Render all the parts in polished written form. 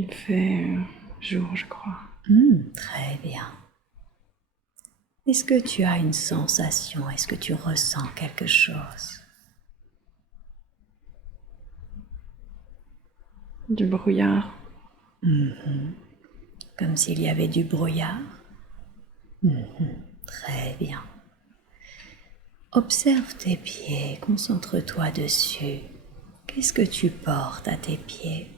Il fait jour, je crois. Très bien. Est-ce que tu as une sensation? Est-ce que tu ressens quelque chose? Du brouillard. Comme s'il y avait du brouillard? Très bien. Observe tes pieds, concentre-toi dessus. Qu'est-ce que tu portes à tes pieds?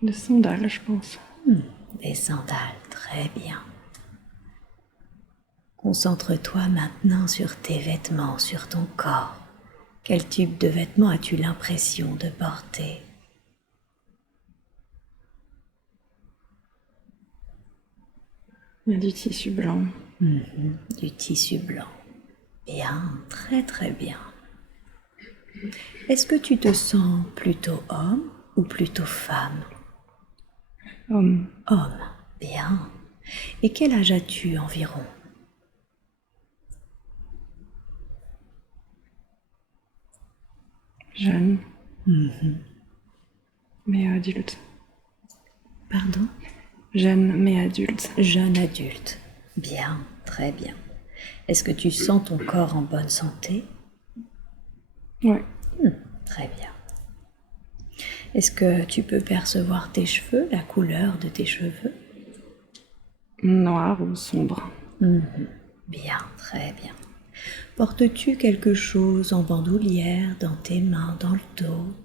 Des sandales, je pense. Des sandales, très bien. Concentre-toi maintenant sur tes vêtements, sur ton corps. Quel type de vêtements as-tu l'impression de porter? Il y a du tissu blanc. Du tissu blanc. Bien, très très bien. Est-ce que tu te sens plutôt homme ou plutôt femme? Homme. Homme, bien. Et quel âge as-tu environ? Jeune. Mais adulte. Pardon? Jeune mais adulte. Jeune adulte. Bien, très bien. Est-ce que tu sens ton corps en bonne santé? Ouais. Très bien. Est-ce que tu peux percevoir tes cheveux, la couleur de tes cheveux? Noir ou sombre. Bien, très bien. Portes-tu quelque chose en bandoulière, dans tes mains, dans le dos?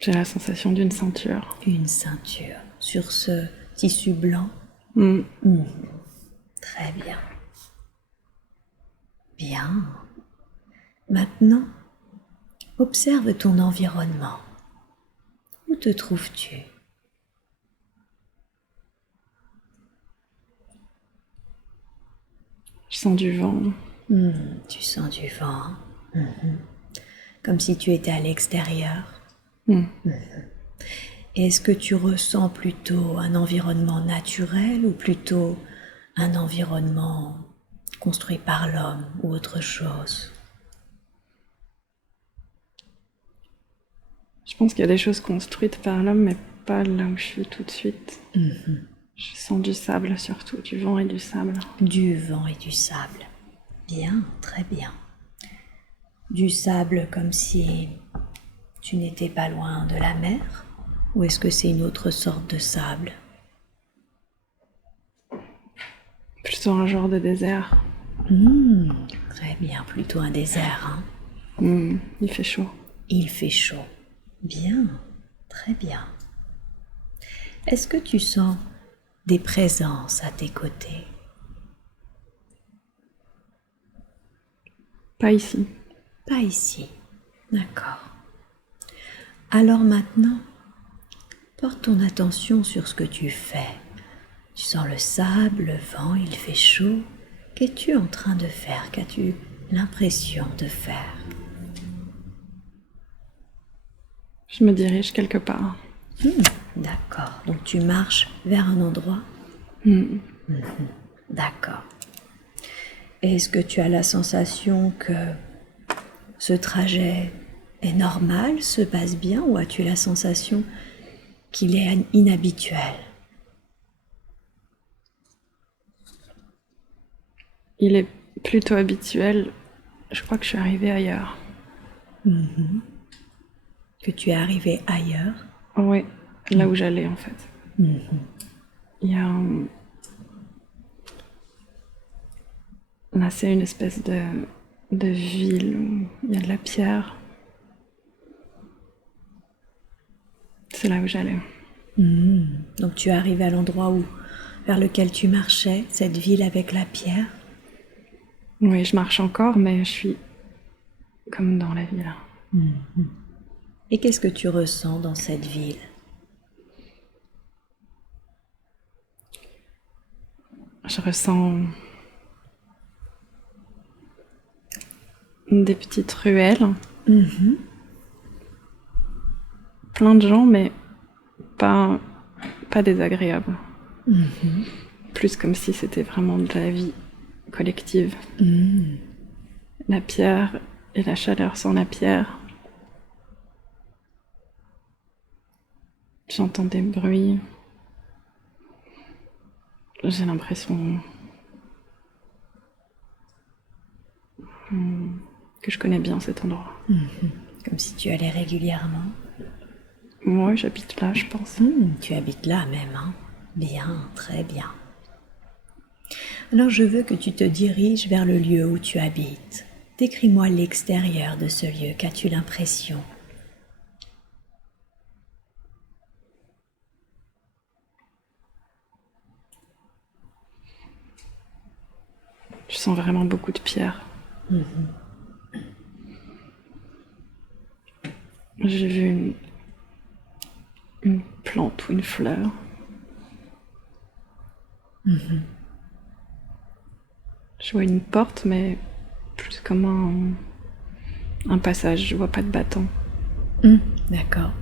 J'ai la sensation d'une ceinture. Une ceinture sur ce tissu blanc? Très bien. Bien. Maintenant, observe ton environnement. Où te trouves-tu? Je sens du vent. Tu sens du vent. Comme si tu étais à l'extérieur. Est-ce que tu ressens plutôt un environnement naturel ou plutôt un environnement construit par l'homme ou autre chose? Je pense qu'il y a des choses construites par l'homme, mais pas là où je suis tout de suite. Je sens du sable surtout, du vent et du sable. Du vent et du sable. Bien, très bien. Du sable comme si tu n'étais pas loin de la mer? Ou est-ce que c'est une autre sorte de sable? Plutôt un genre de désert. Très bien, plutôt un désert, hein? Il fait chaud. Il fait chaud. Bien, très bien. Est-ce que tu sens des présences à tes côtés? Pas ici. Pas ici. D'accord. Alors maintenant, porte ton attention sur ce que tu fais. Tu sens le sable, le vent, il fait chaud. Qu'es-tu en train de faire? Qu'as-tu l'impression de faire? Je me dirige quelque part. D'accord. Donc tu marches vers un endroit? D'accord. Est-ce que tu as la sensation que ce trajet est normal, se passe bien, ou as-tu la sensation qu'il est inhabituel? Il est plutôt habituel. Je crois que je suis arrivée ailleurs. Que tu es arrivé ailleurs? Ouais, là où j'allais en fait. Il y a Là, c'est une espèce de ville où il y a de la pierre. C'est là où j'allais. Donc tu es arrivé à l'endroit vers lequel tu marchais, cette ville avec la pierre? Oui, je marche encore, mais je suis comme dans la ville. Et qu'est-ce que tu ressens dans cette ville? Je ressens des petites ruelles. Plein de gens, mais pas désagréables. Plus comme si c'était vraiment de la vie collective. La pierre et la chaleur sans la pierre. J'entends des bruits. J'ai l'impression que je connais bien cet endroit. Comme si tu allais régulièrement. Moi, j'habite là, je pense. Tu habites là même, hein? Bien, très bien. Alors je veux que tu te diriges vers le lieu où tu habites. Décris-moi l'extérieur de ce lieu. Qu'as-tu l'impression? Je sens vraiment beaucoup de pierres. J'ai vu une plante ou une fleur. Je vois une porte, mais plus comme un passage. Je vois pas de battant. D'accord.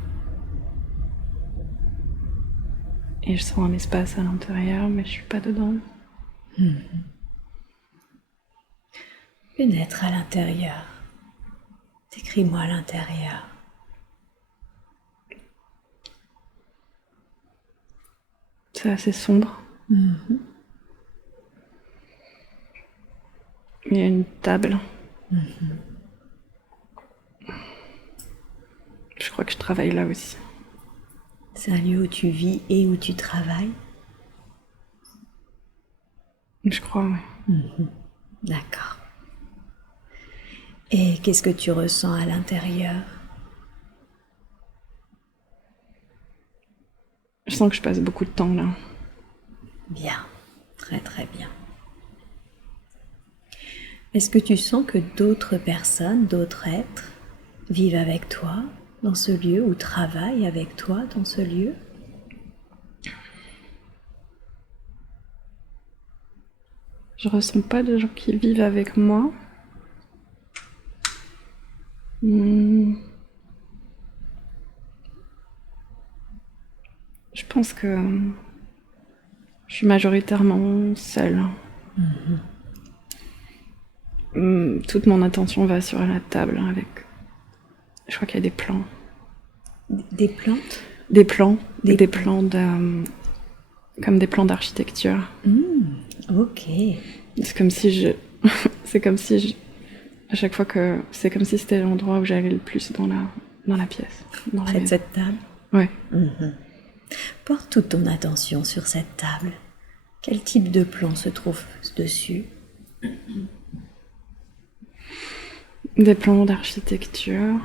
Et je sens un espace à l'intérieur, mais je suis pas dedans. Pénètre à l'intérieur. Décris-moi l'intérieur. C'est assez sombre. Il y a une table. Je crois que je travaille là aussi. C'est un lieu où tu vis et où tu travailles? Je crois, oui. D'accord. Et qu'est-ce que tu ressens à l'intérieur? Je sens que je passe beaucoup de temps là. Bien, très très bien. Est-ce que tu sens que d'autres personnes, d'autres êtres vivent avec toi dans ce lieu ou travaillent avec toi dans ce lieu? Je ressens pas de gens qui vivent avec moi. Je pense que je suis majoritairement seule. Toute mon attention va sur la table avec... Je crois qu'il y a des plans. Des plantes? Des plans de... comme des plans d'architecture. Ok. C'est comme si je... À chaque fois que... C'est comme si c'était l'endroit où j'allais le plus dans la pièce. Dans Près de cette table? Ouais. Porte toute ton attention sur cette table. Quel type de plan se trouve dessus? Des plans d'architecture.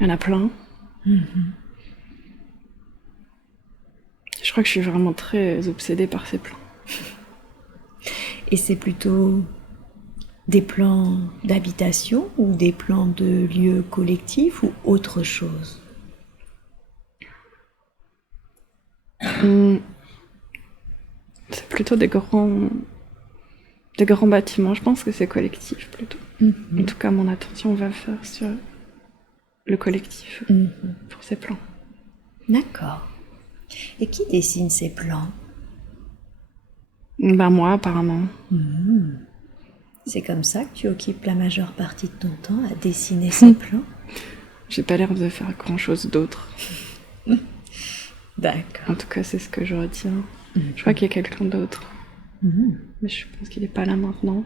Il y en a plein. Je crois que je suis vraiment très obsédée par ces plans. Et c'est plutôt des plans d'habitation ou des plans de lieux collectifs ou autre chose? C'est plutôt des grands bâtiments. Je pense que c'est collectif plutôt. En tout cas, mon attention va faire sur le collectif pour ces plans. D'accord. Et qui dessine ces plans? Ben moi, apparemment. C'est comme ça que tu occupes la majeure partie de ton temps à dessiner ces plans? J'ai pas l'air de faire grand-chose d'autre. D'accord. En tout cas, c'est ce que je retiens. Je crois qu'il y a quelqu'un d'autre. Mais je pense qu'il n'est pas là maintenant.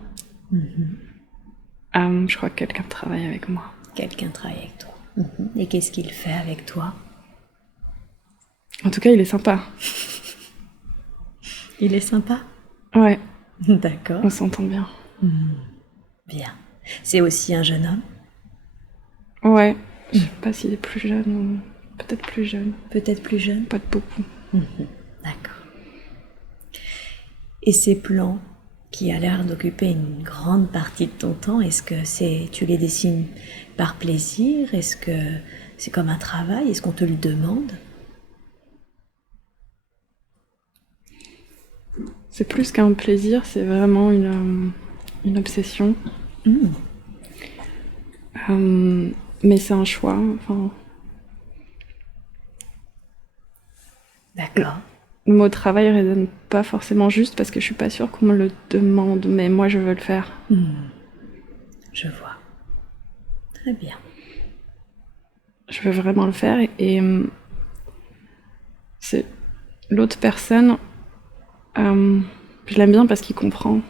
Je crois que quelqu'un travaille avec moi. Quelqu'un travaille avec toi. Et qu'est-ce qu'il fait avec toi? En tout cas, il est sympa. Il est sympa? Ouais. D'accord. On s'entend bien. Bien. C'est aussi un jeune homme? Ouais. Je sais pas s'il est plus jeune ou... Peut-être plus jeune. Peut-être plus jeune? Pas de beaucoup. D'accord. Et ces plans qui a l'air d'occuper une grande partie de ton temps, est-ce que tu les dessines par plaisir? Est-ce que c'est comme un travail? Est-ce qu'on te le demande? C'est plus qu'un plaisir, c'est vraiment une obsession. Mais c'est un choix. Enfin, D'accord. le mot travail résonne pas forcément juste parce que je suis pas sûre qu'on me le demande, mais moi je veux le faire. Je vois. Très bien. Je veux vraiment le faire et c'est l'autre personne, je l'aime bien parce qu'il comprend.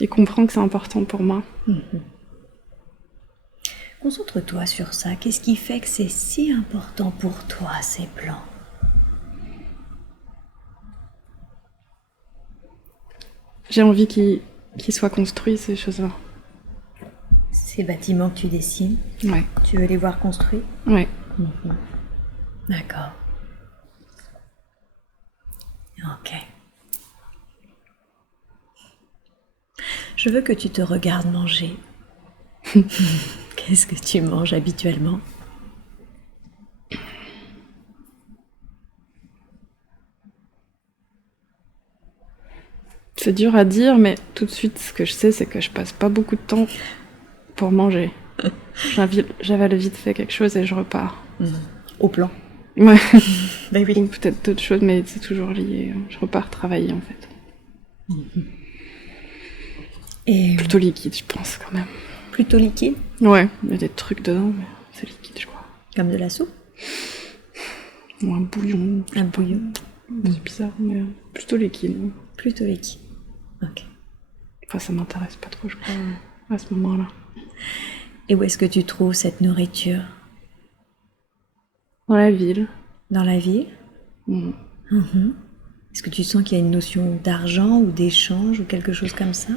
Il comprend que c'est important pour moi. Concentre-toi sur ça. Qu'est-ce qui fait que c'est si important pour toi, ces plans? J'ai envie qu'ils soient construits, ces choses-là. Ces bâtiments que tu dessines, Ouais. tu veux les voir construits? Ouais. D'accord. Ok. Je veux que tu te regardes manger. Qu'est-ce que tu manges habituellement? C'est dur à dire, mais tout de suite, ce que je sais, c'est que je passe pas beaucoup de temps pour manger. J'avale vite fait quelque chose et je repars. Au plan. Ouais. Ben oui. Ou peut-être d'autres choses, mais c'est toujours lié. Je repars travailler, en fait. Et Plutôt liquide, je pense, quand même. plutôt liquide, Ouais, il y a des trucs dedans, mais c'est liquide, je crois. comme de la soupe? Ou un bouillon. Un bouillon. C'est bizarre, mais plutôt liquide. Plutôt liquide. Ok. Enfin, ça m'intéresse pas trop, je crois, à ce moment-là. Et où est-ce que tu trouves cette nourriture? Dans la ville. Dans la ville? Est-ce que tu sens qu'il y a une notion d'argent ou d'échange ou quelque chose comme ça?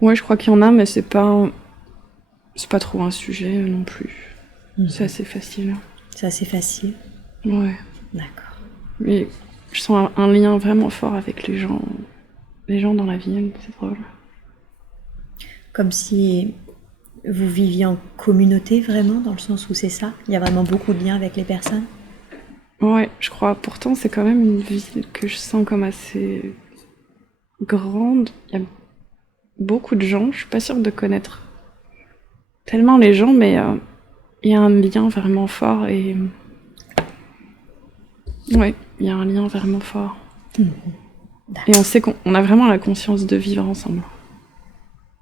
Ouais, je crois qu'il y en a, mais c'est pas trop un sujet non plus. C'est assez facile. C'est assez facile. Ouais. D'accord. Mais je sens un lien vraiment fort avec les gens dans la ville, c'est drôle. Comme si vous viviez en communauté vraiment, dans le sens où c'est ça? Il y a vraiment beaucoup de liens avec les personnes? Ouais, je crois. Pourtant, c'est quand même une ville que je sens comme assez grande. Il y a beaucoup de gens. Je suis pas sûre de connaître tellement les gens, mais il y a un lien vraiment fort et... Ouais, il y a un lien vraiment fort. Et on sait qu'on a vraiment la conscience de vivre ensemble.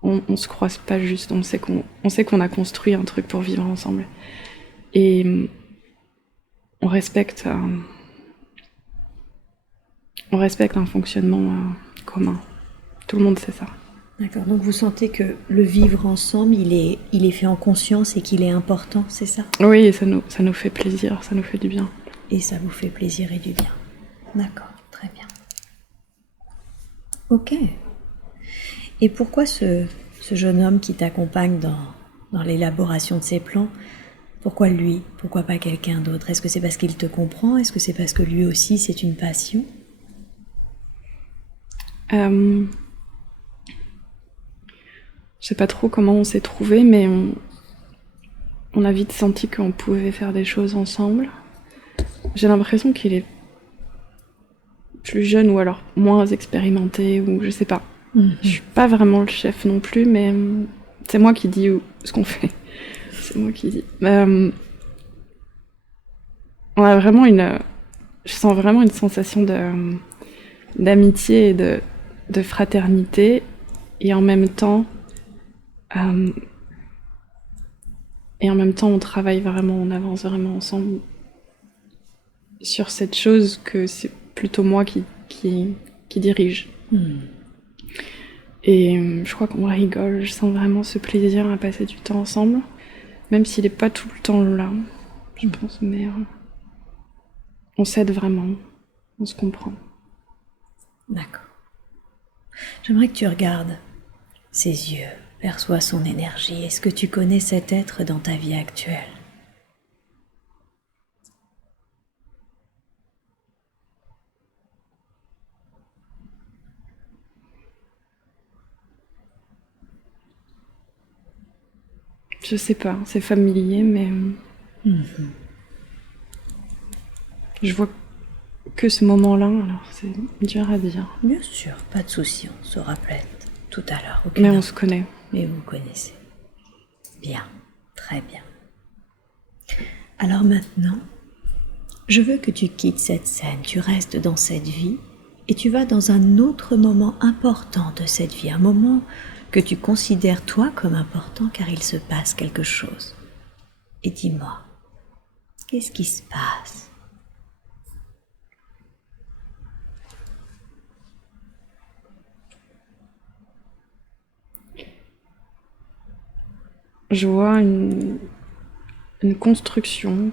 On se croise pas juste, on sait qu'on a construit un truc pour vivre ensemble. Et on respecte un fonctionnement commun. Tout le monde sait ça. D'accord, donc vous sentez que le vivre ensemble, il est fait en conscience et qu'il est important, c'est ça? Oui, et ça nous fait plaisir, ça nous fait du bien. Et ça vous fait plaisir et du bien. D'accord, très bien. Ok. Et pourquoi ce jeune homme qui t'accompagne dans l'élaboration de ces plans, pourquoi lui? Pourquoi pas quelqu'un d'autre? Est-ce que c'est parce qu'il te comprend? Est-ce que c'est parce que lui aussi c'est une passion? Je sais pas trop comment on s'est trouvés, mais on a vite senti qu'on pouvait faire des choses ensemble. J'ai l'impression qu'il est plus jeune ou alors moins expérimenté, ou je sais pas. Je suis pas vraiment le chef non plus, mais c'est moi qui dis ce qu'on fait. C'est moi qui dis. On a vraiment je sens vraiment une sensation d'amitié et de fraternité, et en même temps, on travaille vraiment, on avance vraiment ensemble sur cette chose que c'est plutôt moi qui dirige. Et je crois qu'on rigole, je sens vraiment ce plaisir à passer du temps ensemble, même s'il n'est pas tout le temps là, je pense, mais on s'aide vraiment, on se comprend. D'accord. J'aimerais que tu regardes ses yeux, perçois son énergie. Est-ce que tu connais cet être dans ta vie actuelle? Je sais pas, c'est familier, mais je vois que ce moment-là, alors c'est dur à dire. Bien sûr, pas de souci, on se rappelle tout à l'heure. Mais on se connaît. Mais vous connaissez. Bien, très bien. Alors maintenant, Je veux que tu quittes cette scène, tu restes dans cette vie et tu vas dans un autre moment important de cette vie, un moment que tu considères toi comme important car il se passe quelque chose. Et dis-moi, qu'est-ce qui se passe? Je vois une construction.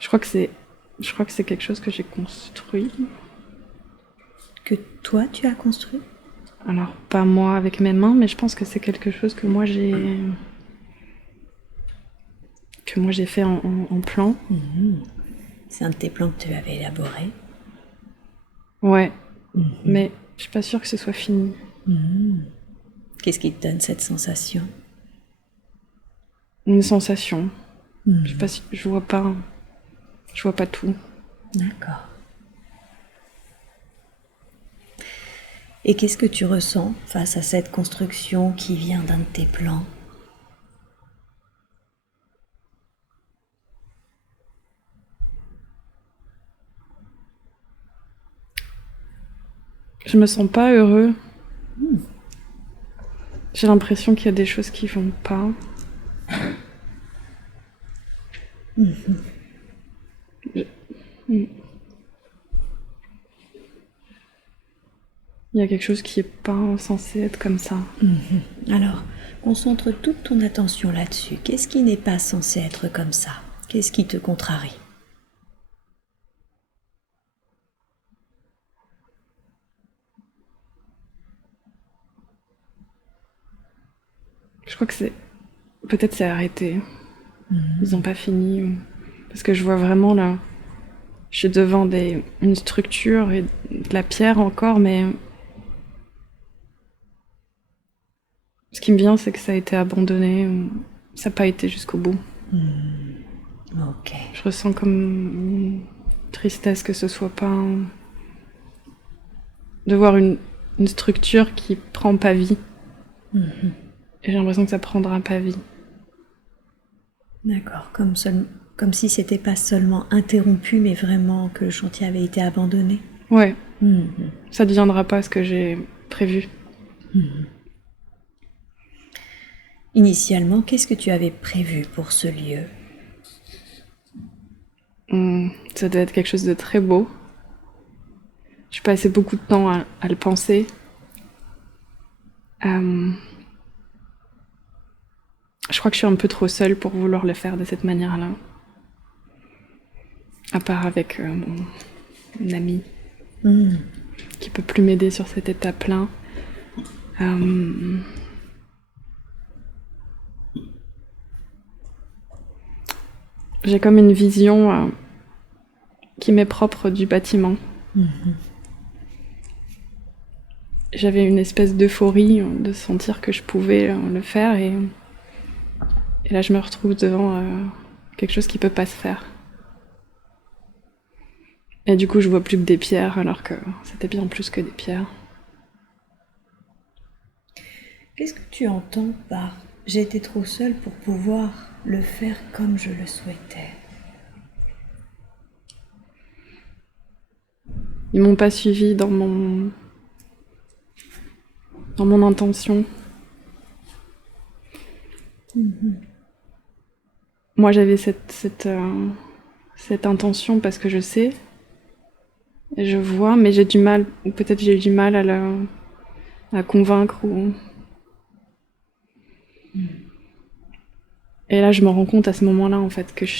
Je crois que c'est quelque chose que j'ai construit. Que toi tu as construit? Alors, pas moi avec mes mains, mais je pense que c'est quelque chose que moi j'ai fait en plan. C'est un de tes plans que tu avais élaboré. Ouais, mais je suis pas sûre que ce soit fini. Qu'est-ce qui te donne cette sensation? Une sensation. Je sais pas si je vois pas tout. D'accord. Et qu'est-ce que tu ressens face à cette construction qui vient d'un de tes plans? Je me sens pas heureux. J'ai l'impression qu'il y a des choses qui vont pas. Il y a quelque chose qui est pas censé être comme ça. Alors, concentre toute ton attention là-dessus. Qu'est-ce qui n'est pas censé être comme ça? Qu'est-ce qui te contrarie? Je crois que peut-être c'est arrêté. Ils ont pas fini. Parce que je vois vraiment là. Je suis devant une structure et de la pierre encore, mais ce qui me vient, c'est que ça a été abandonné. Ça n'a pas été jusqu'au bout. Ok. Je ressens comme une tristesse que ce soit pas. De voir une structure qui prend pas vie. Et j'ai l'impression que ça prendra pas vie. D'accord, comme si c'était pas seulement interrompu, mais vraiment que le chantier avait été abandonné. Ouais. Ça ne deviendra pas ce que j'ai prévu. Initialement, qu'est-ce que tu avais prévu pour ce lieu? Ça doit être quelque chose de très beau. J'ai passé beaucoup de temps à le penser. Je crois que je suis un peu trop seule pour vouloir le faire de cette manière-là. À part avec mon ami qui peut plus m'aider sur cette étape-là. J'ai comme une vision qui m'est propre du bâtiment. J'avais une espèce d'euphorie de sentir que je pouvais le faire et là je me retrouve devant quelque chose qui peut pas se faire. Et du coup je vois plus que des pierres alors que c'était bien plus que des pierres. Qu'est-ce que tu entends par « j'ai été trop seule pour pouvoir le faire comme je le souhaitais » ? Ils m'ont pas suivi dans mon intention. Moi j'avais cette intention parce que je sais et je vois, mais j'ai du mal, ou peut-être j'ai eu du mal à convaincre Et là je me rends compte à ce moment-là en fait que je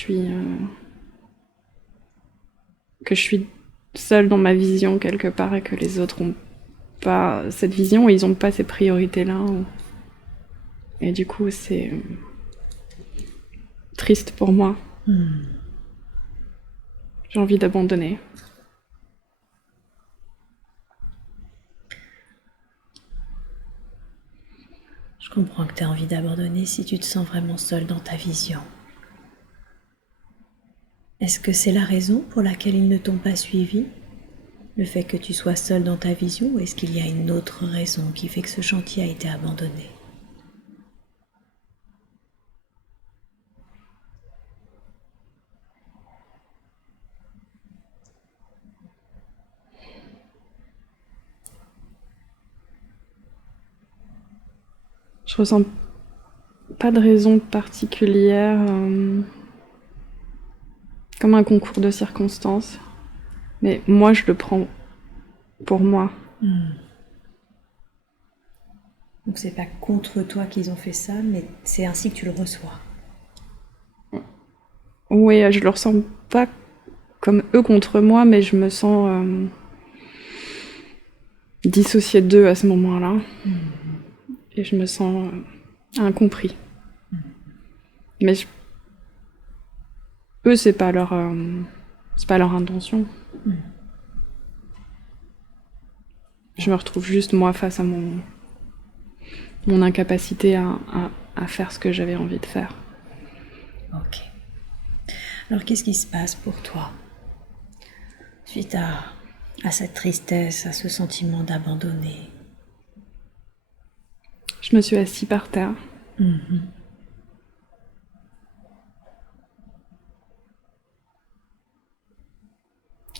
suis seule dans ma vision quelque part et que les autres ont pas cette vision et ils ont pas ces priorités-là. Et du coup c'est triste pour moi. J'ai envie d'abandonner. Je comprends que tu as envie d'abandonner si tu te sens vraiment seule dans ta vision. Est-ce que c'est la raison pour laquelle ils ne t'ont pas suivi ? Le fait que tu sois seule dans ta vision, ou est-ce qu'il y a une autre raison qui fait que ce chantier a été abandonné? Je ressens pas de raison particulière, comme un concours de circonstances. Mais moi, je le prends pour moi. Donc c'est pas contre toi qu'ils ont fait ça, mais c'est ainsi que tu le reçois. Oui, je le ressens pas comme eux contre moi, mais je me sens dissociée d'eux à ce moment-là. Et je me sens incompris. Mais eux, c'est pas leur intention. Je me retrouve juste moi face à mon incapacité à faire ce que j'avais envie de faire. Ok. Alors qu'est-ce qui se passe pour toi suite à cette tristesse, à ce sentiment d'abandonner? Je me suis assise par terre.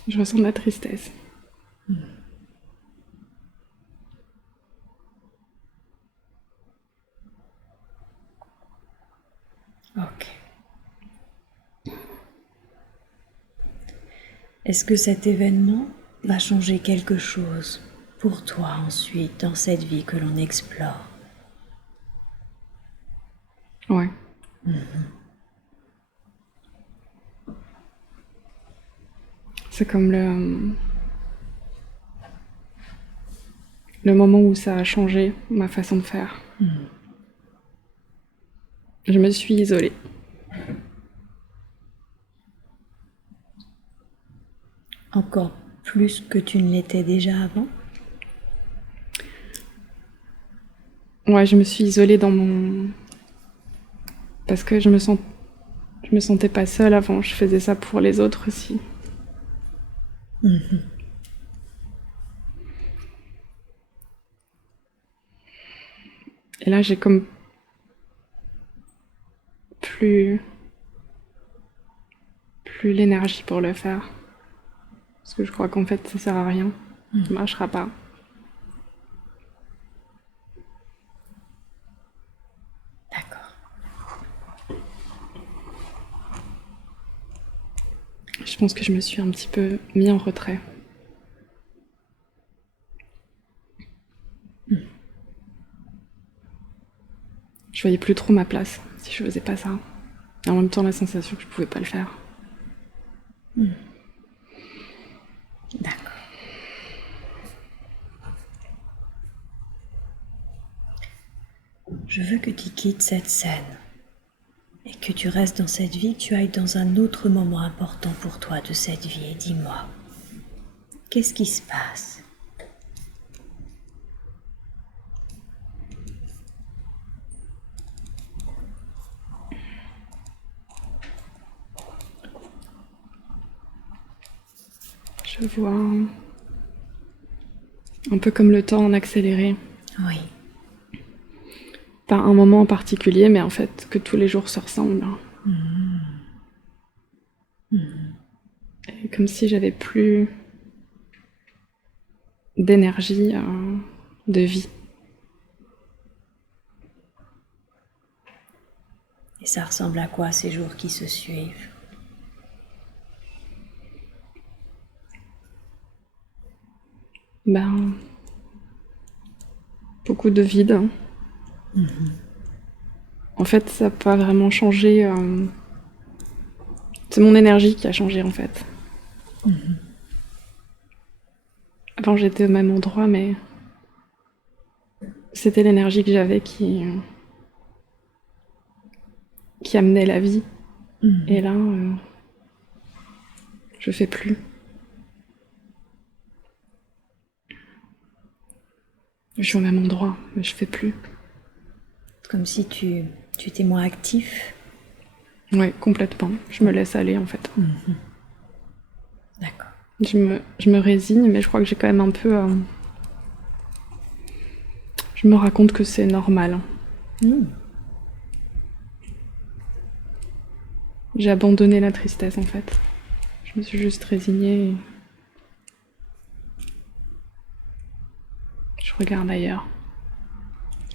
Je ressens de la tristesse. Ok. Est-ce que cet événement va changer quelque chose pour toi ensuite dans cette vie que l'on explore? Ouais. C'est comme le moment où ça a changé ma façon de faire. Je me suis isolée. Encore plus que tu ne l'étais déjà avant? Ouais, je me suis isolée dans mon... Parce que je me sentais pas seule avant, je faisais ça pour les autres aussi. Et là, j'ai comme plus l'énergie pour le faire. Parce que je crois qu'en fait, ça sert à rien. Ça marchera pas. D'accord. Je pense que je me suis un petit peu mis en retrait. Je voyais plus trop ma place si je faisais pas ça. Et en même temps, la sensation que je pouvais pas le faire. D'accord. Je veux que tu quittes cette scène et que tu restes dans cette vie, que tu ailles dans un autre moment important pour toi de cette vie. Et dis-moi, qu'est-ce qui se passe? Je vois un peu comme le temps en accéléré. Oui. Pas un moment en particulier, mais en fait que tous les jours se ressemblent. Et comme si j'avais plus d'énergie, de vie. Et ça ressemble à quoi ces jours qui se suivent? Ben, beaucoup de vide. En fait, ça n'a pas vraiment changé. C'est mon énergie qui a changé, en fait. Avant, j'étais au même endroit, mais c'était l'énergie que j'avais qui amenait la vie. Et là, je fais plus. Je suis au même endroit, mais je fais plus. Comme si tu étais moins actif. Ouais, complètement. Je me laisse aller, en fait. D'accord. Je me résigne, mais je crois que j'ai quand même un peu... Je me raconte que c'est normal. J'ai abandonné la tristesse, en fait. Je me suis juste résignée et... Je regarde ailleurs.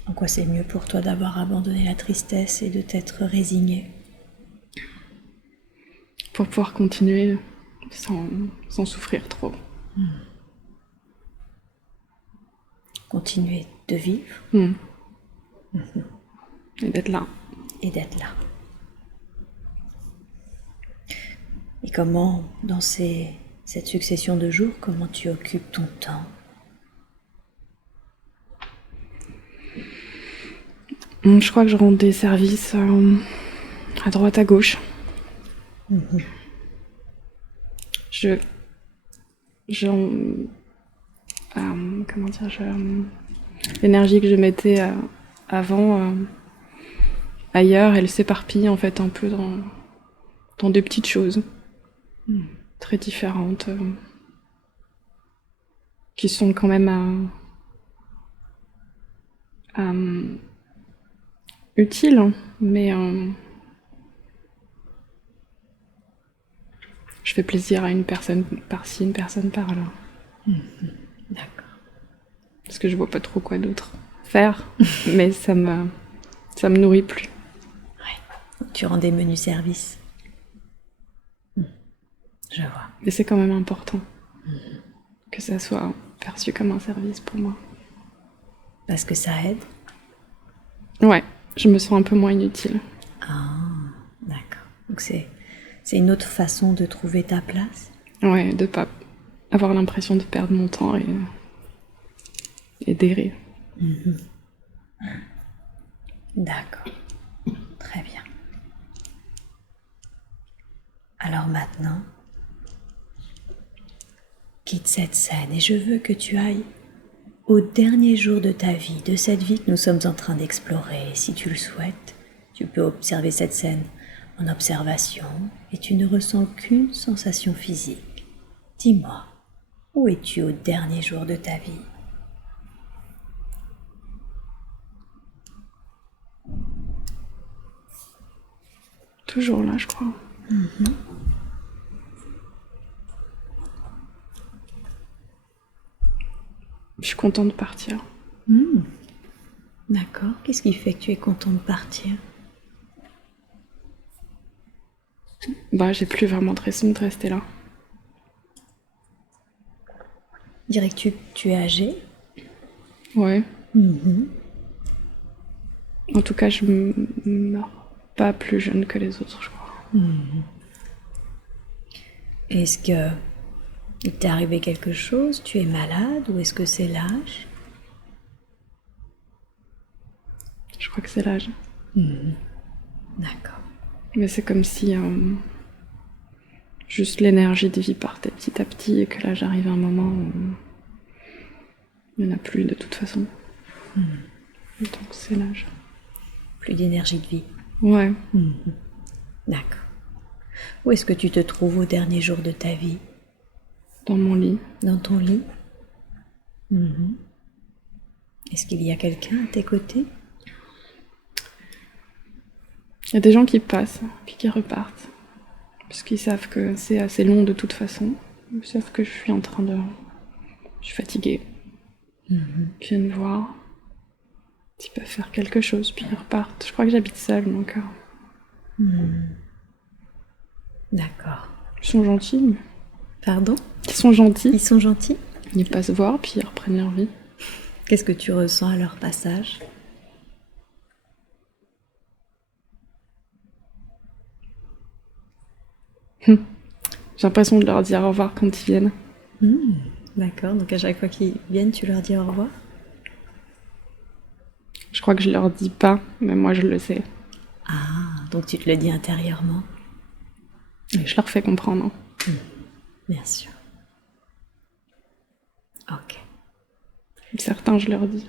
En quoi c'est mieux pour toi d'avoir abandonné la tristesse et de t'être résigné? Pour pouvoir continuer sans souffrir trop. Continuer de vivre. Et d'être là. Et d'être là. Et comment, dans cette succession de jours, comment tu occupes ton temps? Je crois que je rends des services à droite, à gauche. Comment dire, l'énergie que je mettais avant ailleurs, elle s'éparpille en fait un peu dans des petites choses très différentes qui sont quand même utiles, mais je fais plaisir à une personne par-ci, une personne par-là. D'accord. Parce que je vois pas trop quoi d'autre faire, mais ça me nourrit plus. Ouais. Tu rends des menus services. Je vois. Et c'est quand même important que ça soit perçu comme un service pour moi. Parce que ça aide? Ouais, je me sens un peu moins inutile. Ah, d'accord. Donc c'est une autre façon de trouver ta place? Ouais, de pas avoir l'impression de perdre mon temps et d'errer. D'accord. Très bien. Alors maintenant, quitte cette scène et je veux que tu ailles au dernier jour de ta vie, de cette vie que nous sommes en train d'explorer. Si tu le souhaites, tu peux observer cette scène en observation et tu ne ressens qu'une sensation physique. Dis-moi, où es-tu au dernier jour de ta vie? Toujours là, je crois. Je suis contente de partir. D'accord. Qu'est-ce qui fait que tu es content de partir? J'ai plus vraiment de raison de rester là. Dirais-tu que tu es âgé? Ouais. En tout cas, je meurs pas plus jeune que les autres, je crois. Est-ce que il t'est arrivé quelque chose? Tu es malade ou est-ce que c'est l'âge? Je crois que c'est l'âge. D'accord. Mais c'est comme si juste l'énergie de vie partait petit à petit et que là j'arrive à un moment où il n'y en a plus de toute façon. Donc c'est l'âge. Plus d'énergie de vie. Ouais. D'accord. Où est-ce que tu te trouves au dernier jour de ta vie? Dans mon lit. Dans ton lit? Est-ce qu'il y a quelqu'un à tes côtés? Il y a des gens qui passent, puis qui repartent. Parce qu'ils savent que c'est assez long de toute façon. Ils savent que je suis Je suis fatiguée. Ils viennent voir. Ils peuvent faire quelque chose, puis ils repartent. Je crois que j'habite seule, donc... D'accord. Ils sont gentils, mais... Pardon? Ils sont gentils. Ils sont gentils? Ils passent voir, puis ils reprennent leur vie. Qu'est-ce que tu ressens à leur passage? J'ai l'impression de leur dire au revoir quand ils viennent. D'accord, donc à chaque fois qu'ils viennent, tu leur dis au revoir? Je crois que je leur dis pas, mais moi je le sais. Ah, donc tu te le dis intérieurement? Et je leur fais comprendre. Bien sûr. Ok. Certains, je leur dis.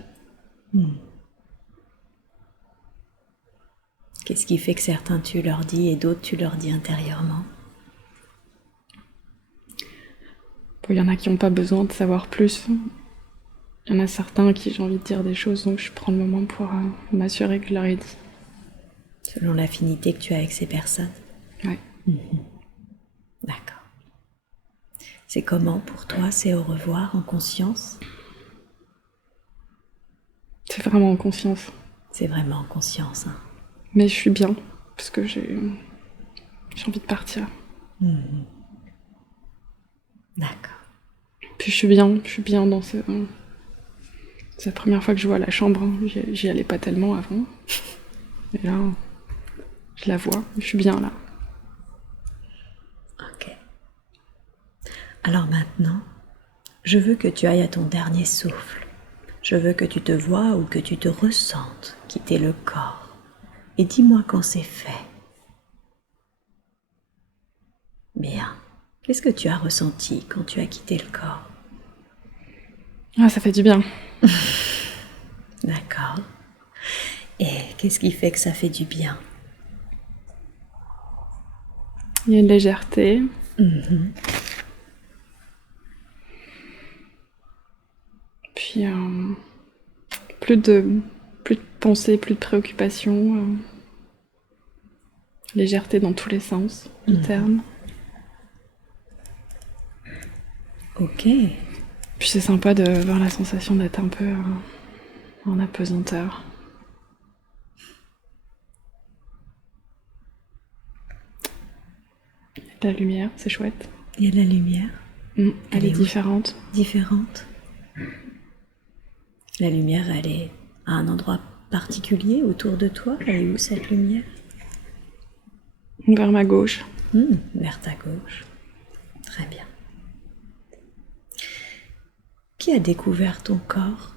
Qu'est-ce qui fait que certains tu leur dis et d'autres tu leur dis intérieurement? Il y en a qui n'ont pas besoin de savoir plus. Il y en a certains à qui j'ai envie de dire des choses, donc je prends le moment pour m'assurer que je leur ai dit. Selon l'affinité que tu as avec ces personnes. Ouais. D'accord. C'est comment pour toi, c'est au revoir en conscience? C'est vraiment en conscience. C'est vraiment en conscience, hein. Mais je suis bien, parce que j'ai envie de partir. D'accord. Puis je suis bien dans ce... C'est la première fois que je vois la chambre, hein. J'y allais pas tellement avant. Et là, je la vois, je suis bien là. Ok. Alors maintenant, je veux que tu ailles à ton dernier souffle. Je veux que tu te vois ou que tu te ressentes quitter le corps. Et dis-moi quand c'est fait. Bien. Qu'est-ce que tu as ressenti quand tu as quitté le corps? Ah, ça fait du bien. D'accord. Et qu'est-ce qui fait que ça fait du bien? Il y a une légèreté. Puis plus de pensée, plus de préoccupation. Légèreté dans tous les sens du terme. Ok. Puis c'est sympa de voir la sensation d'être un peu en apesanteur. La lumière, c'est chouette. Il y a de la lumière. Elle est différente. Différente. La lumière, elle est à un endroit particulier autour de toi. Elle est où cette lumière? Vers ma gauche. Vers ta gauche. Très bien. Qui a découvert ton corps?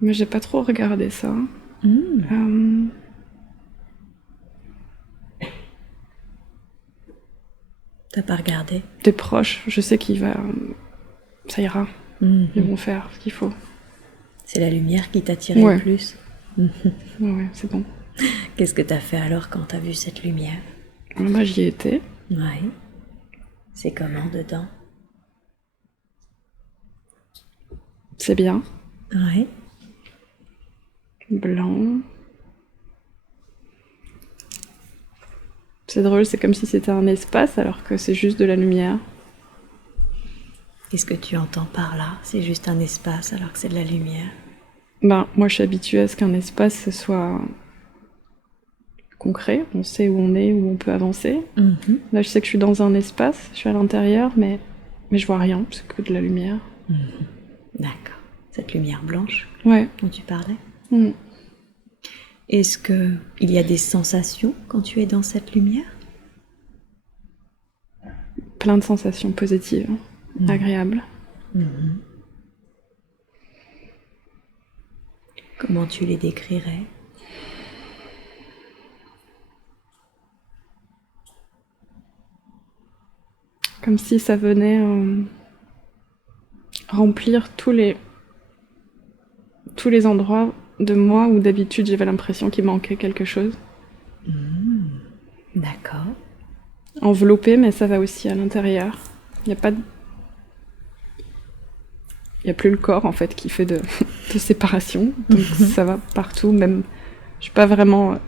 Mais j'ai pas trop regardé ça. T'as pas regardé? Des proches, je sais qu'il va... ça ira. Ils vont faire ce qu'il faut. C'est la lumière qui t'a tiré le plus? Ouais, c'est bon. Qu'est-ce que t'as fait alors quand t'as vu cette lumière? Moi, j'y étais. Ouais. C'est comment dedans? C'est bien. Ouais. Blanc. C'est drôle, c'est comme si c'était un espace alors que c'est juste de la lumière. Qu'est-ce que tu entends par là? C'est juste un espace alors que c'est de la lumière. Ben, moi, je suis habituée à ce qu'un espace, ce soit concret. On sait où on est, où on peut avancer. Là, je sais que je suis dans un espace, je suis à l'intérieur, mais je vois rien, c'est que de la lumière. D'accord. Cette lumière blanche dont tu parlais? Est-ce qu'il y a des sensations quand tu es dans cette lumière? Plein de sensations positives, agréables. Comment tu les décrirais? Comme si ça venait remplir tous les endroits de moi où d'habitude j'avais l'impression qu'il manquait quelque chose. D'accord. Enveloppé, mais ça va aussi à l'intérieur. Il n'y a pas de... Il n'y a plus le corps en fait qui fait de séparation, donc ça va partout, même je suis pas vraiment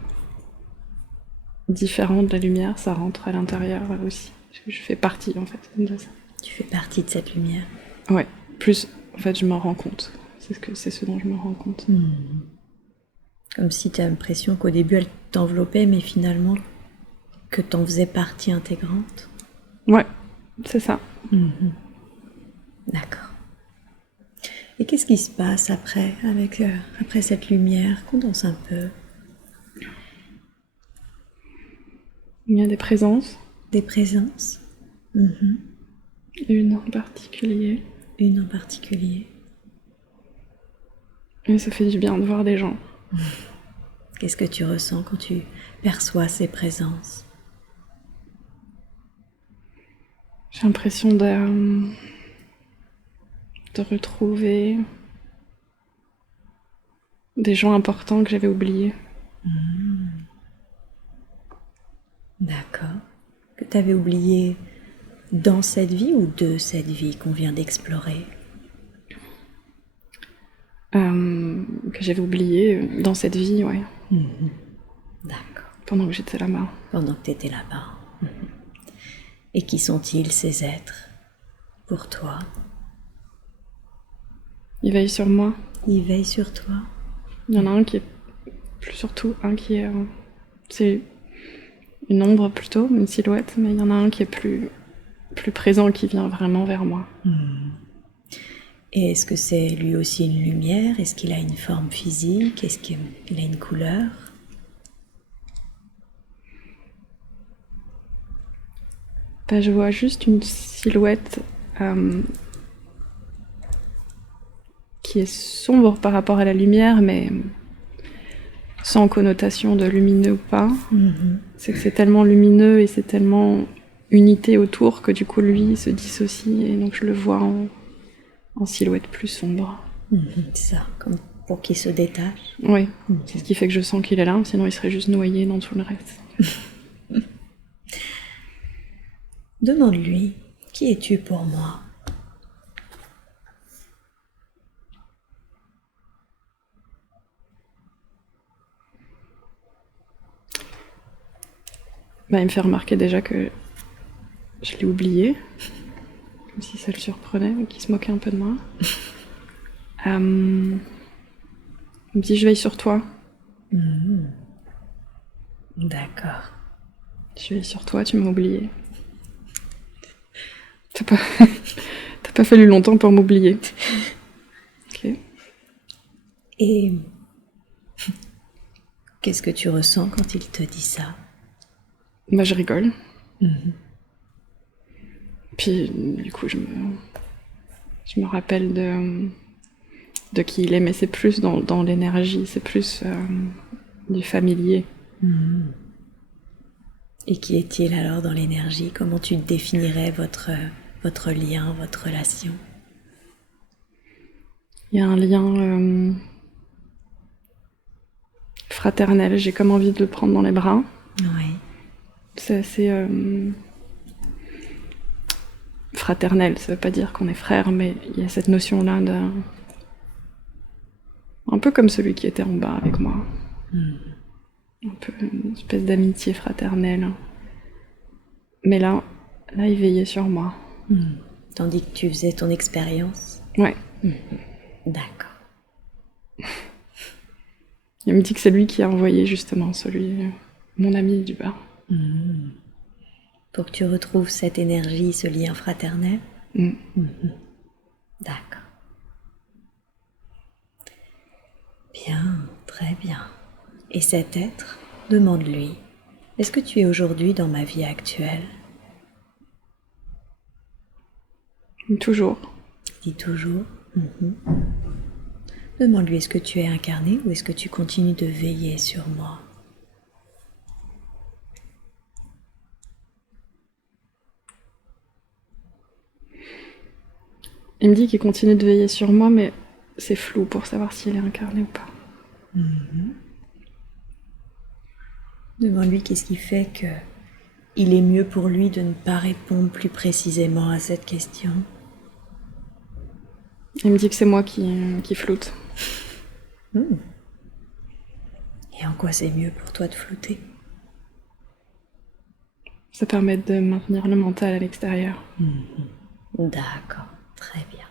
différente de la lumière, ça rentre à l'intérieur aussi. Je fais partie en fait de ça. Tu fais partie de cette lumière? Ouais, plus en fait je m'en rends compte, c'est ce dont je me rends compte. Comme si tu as l'impression qu'au début elle t'enveloppait, mais finalement que t'en faisais partie intégrante? Ouais, c'est ça. D'accord. Et qu'est-ce qui se passe après, après cette lumière? Condense un peu. Il y a des présences. Des présences? Une en particulier. Une en particulier? Et ça fait du bien de voir des gens. Qu'est-ce que tu ressens quand tu perçois ces présences? J'ai l'impression de retrouver des gens importants que j'avais oubliés. D'accord. Que tu avais oublié dans cette vie ou de cette vie qu'on vient d'explorer? Que j'avais oublié dans cette vie, ouais. D'accord. Pendant que j'étais là-bas. Pendant que tu étais là-bas. Et qui sont-ils, ces êtres, pour toi? Ils veillent sur moi. Ils veillent sur toi? Il y en a un qui est... Surtout un qui est... c'est une ombre plutôt, une silhouette, mais il y en a un qui est plus présent, qui vient vraiment vers moi. Et est-ce que c'est lui aussi une lumière? Est-ce qu'il a une forme physique? Est-ce qu'il a une couleur? Ben, je vois juste une silhouette qui est sombre par rapport à la lumière, mais sans connotation de lumineux ou pas. C'est que c'est tellement lumineux et c'est tellement unité autour que du coup lui se dissocie et donc je le vois en silhouette plus sombre. C'est ça, comme pour qu'il se détache. Oui, c'est ce qui fait que je sens qu'il est là, sinon il serait juste noyé dans tout le reste. Demande-lui, qui es-tu pour moi? Ben, il me fait remarquer déjà que je l'ai oublié, comme si ça le surprenait ou qu'il se moquait un peu de moi. Il me dit je veille sur toi. D'accord. Je veille sur toi, tu m'as oublié. T'as pas fallu longtemps pour m'oublier. Ok. Et qu'est-ce que tu ressens quand il te dit ça? Bah, je rigole. Puis, du coup, je me rappelle de qui il est, mais c'est plus dans l'énergie, c'est plus du familier. Et qui est-il alors dans l'énergie? Comment tu définirais votre lien, votre relation? Il y a un lien fraternel, j'ai comme envie de le prendre dans les bras. Oui. C'est assez fraternel, ça veut pas dire qu'on est frères, mais il y a cette notion-là un peu comme celui qui était en bas avec moi. Un peu une espèce d'amitié fraternelle. Mais là, il veillait sur moi. Tandis que tu faisais ton expérience? Ouais. D'accord. Il me dit que c'est lui qui a envoyé justement mon ami du bas. Pour que tu retrouves cette énergie, ce lien fraternel? D'accord. Bien, très bien. Et cet être, demande-lui, est-ce que tu es aujourd'hui dans ma vie actuelle? Toujours. Dis toujours. Demande-lui, est-ce que tu es incarné ou est-ce que tu continues de veiller sur moi? Il me dit qu'il continue de veiller sur moi, mais c'est flou pour savoir s'il est incarné ou pas. Demande-lui qu'est-ce qui fait que il est mieux pour lui de ne pas répondre plus précisément à cette question. Il me dit que c'est moi qui floute. Et en quoi c'est mieux pour toi de flouter? Ça permet de maintenir le mental à l'extérieur. D'accord, très bien.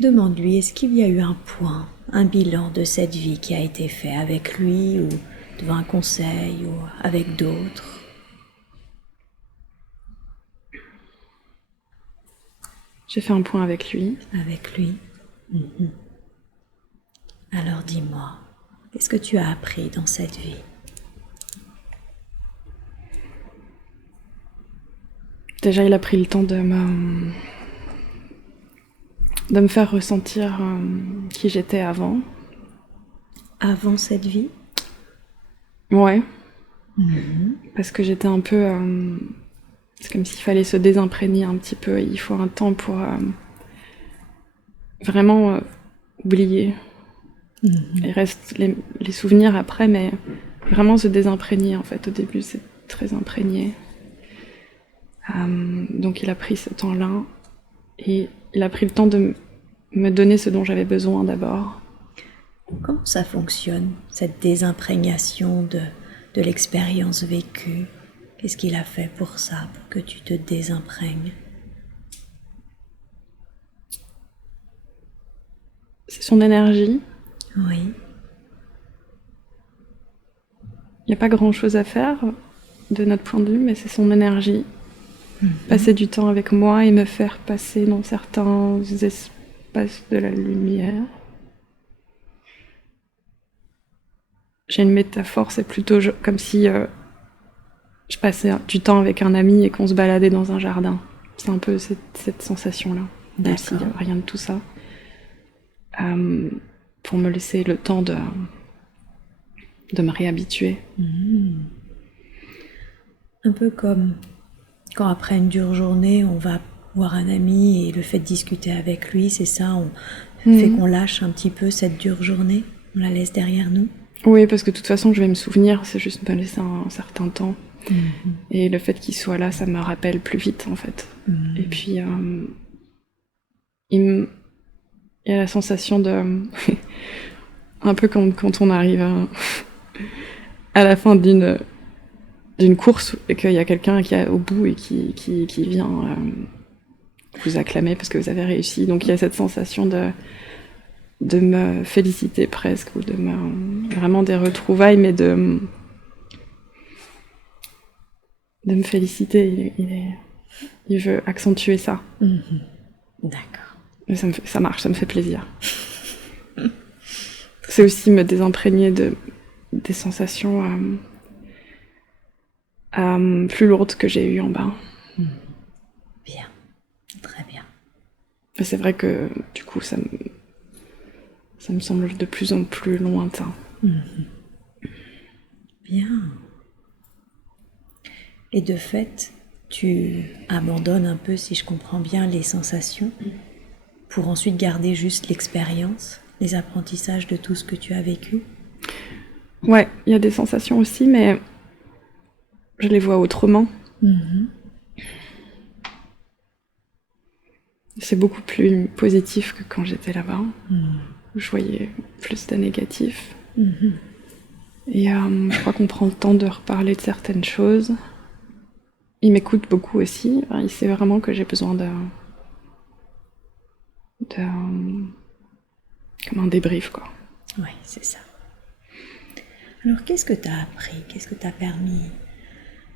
Demande-lui, est-ce qu'il y a eu un point, un bilan de cette vie qui a été fait avec lui ou devant un conseil ou avec d'autres? J'ai fait un point avec lui. Avec lui. Alors dis-moi, qu'est-ce que tu as appris dans cette vie? Déjà, il a pris le temps de me faire ressentir qui j'étais avant. Avant cette vie? Ouais. Parce que j'étais un peu... c'est comme s'il fallait se désimprégner un petit peu. Il faut un temps pour vraiment oublier. Il reste les souvenirs après, mais vraiment se désimprégner en fait. Au début, c'est très imprégné. Donc il a pris ce temps-là et il a pris le temps de me donner ce dont j'avais besoin d'abord. Comment ça fonctionne, cette désimprégnation de l'expérience vécue? Qu'est-ce qu'il a fait pour ça, pour que tu te désimprègnes? C'est son énergie. Oui. Il n'y a pas grand-chose à faire de notre point de vue, mais c'est son énergie. Passer du temps avec moi et me faire passer dans certains espaces de la lumière. J'ai une métaphore, c'est plutôt comme si je passais du temps avec un ami et qu'on se baladait dans un jardin. C'est un peu cette sensation-là, même s'il n'y a rien de tout ça. Pour me laisser le temps de me réhabituer. Un peu comme quand après une dure journée, on va voir un ami et le fait de discuter avec lui, c'est ça, on fait qu'on lâche un petit peu cette dure journée, on la laisse derrière nous. Oui, parce que de toute façon, je vais me souvenir, c'est juste me laisser un certain temps. Et le fait qu'il soit là, ça me rappelle plus vite, en fait. Et puis, il y a la sensation de... un peu quand on arrive à la fin d'une course et qu'il y a quelqu'un qui est au bout et qui vient vous acclamer parce que vous avez réussi. Donc il y a cette sensation de me féliciter presque, ou vraiment des retrouvailles, mais de me féliciter. Il veut accentuer ça. D'accord. Mais ça marche, ça me fait plaisir. C'est aussi me désimprégner des sensations plus lourdes que j'ai eues en bas. Bien, très bien. Mais c'est vrai que du coup, ça me semble de plus en plus lointain. Bien. Et de fait, tu abandonnes un peu, si je comprends bien, les sensations pour ensuite garder juste l'expérience, les apprentissages de tout ce que tu as vécu? Ouais, il y a des sensations aussi, mais je les vois autrement. C'est beaucoup plus positif que quand j'étais là-bas. Où je voyais plus de négatif. Et je crois qu'on prend le temps de reparler de certaines choses. Il m'écoute beaucoup aussi. Il sait vraiment que j'ai besoin comme un débrief, quoi. Oui, c'est ça. Alors, qu'est-ce que tu as appris? Qu'est-ce que t'as permis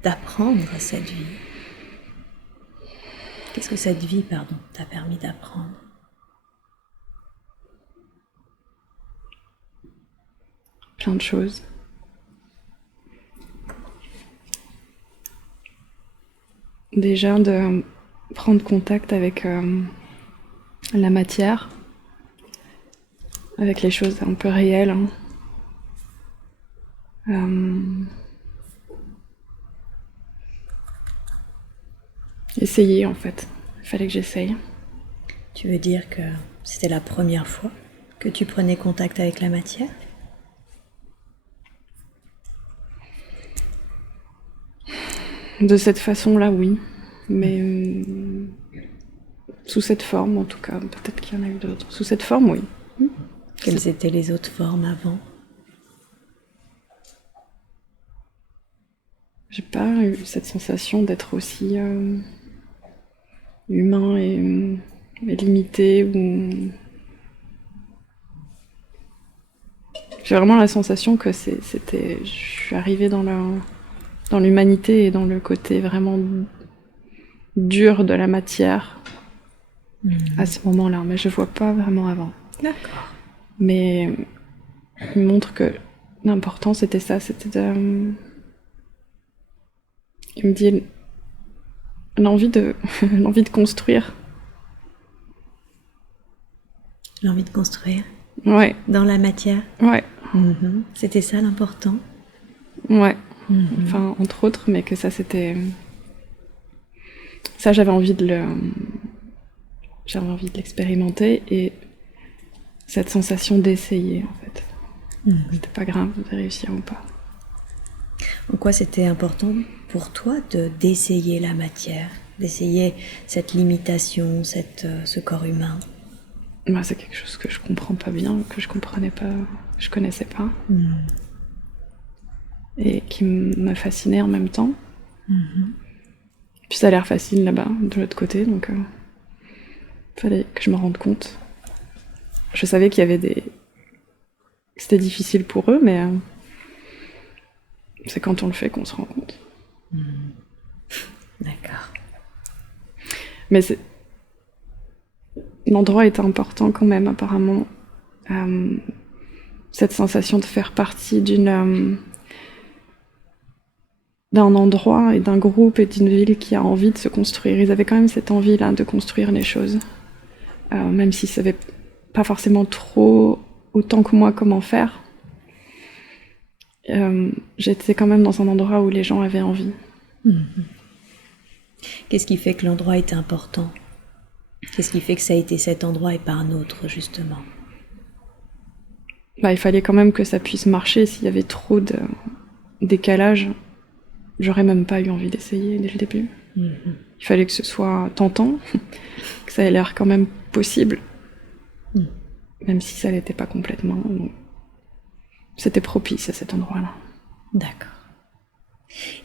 d'apprendre cette vie? Qu'est-ce que cette vie, t'a permis d'apprendre? Plein de choses. Déjà, de prendre contact avec la matière, avec les choses un peu réelles. Essayer, en fait. Il fallait que j'essaye. Tu veux dire que c'était la première fois que tu prenais contact avec la matière? De cette façon-là, oui. Mais sous cette forme, en tout cas. Peut-être qu'il y en a eu d'autres. Sous cette forme, oui. Quelles étaient les autres formes avant? J'ai pas eu cette sensation d'être aussi humain et limité. J'ai vraiment la sensation que c'était... Je suis arrivée dans l'humanité et dans le côté vraiment dur de la matière à ce moment-là. Mais je vois pas vraiment avant. D'accord. Mais il montre que l'important c'était ça, c'était de... Il me dit l'envie de construire. L'envie de construire? Ouais. Dans la matière? Ouais. C'était ça l'important? Ouais. Enfin, entre autres, mais que ça c'était... Ça, j'avais envie de l'expérimenter, et cette sensation d'essayer, en fait. C'était pas grave de réussir ou pas. En quoi c'était important pour toi d'essayer la matière, d'essayer cette limitation, ce corps humain? Bah, c'est quelque chose que je comprends pas bien, que je comprenais pas, je connaissais pas. Et qui me fascinait en même temps. Puis ça a l'air facile là-bas, de l'autre côté, donc fallait que je me rende compte. Je savais qu'il y avait que c'était difficile pour eux, mais c'est quand on le fait qu'on se rend compte. D'accord. Mais l'endroit était important quand même, apparemment. Cette sensation de faire partie d'un endroit et d'un groupe et d'une ville qui a envie de se construire. Ils avaient quand même cette envie-là de construire les choses. Même s'ils savaient pas forcément trop autant que moi comment faire. J'étais quand même dans un endroit où les gens avaient envie. Qu'est-ce qui fait que l'endroit était important? Qu'est-ce qui fait que ça a été cet endroit et pas un autre, justement? Il fallait quand même que ça puisse marcher. S'il y avait trop de décalage, j'aurais même pas eu envie d'essayer dès le début. Il fallait que ce soit tentant, que ça ait l'air quand même possible, même si ça l'était pas complètement. Donc, c'était propice à cet endroit-là. D'accord.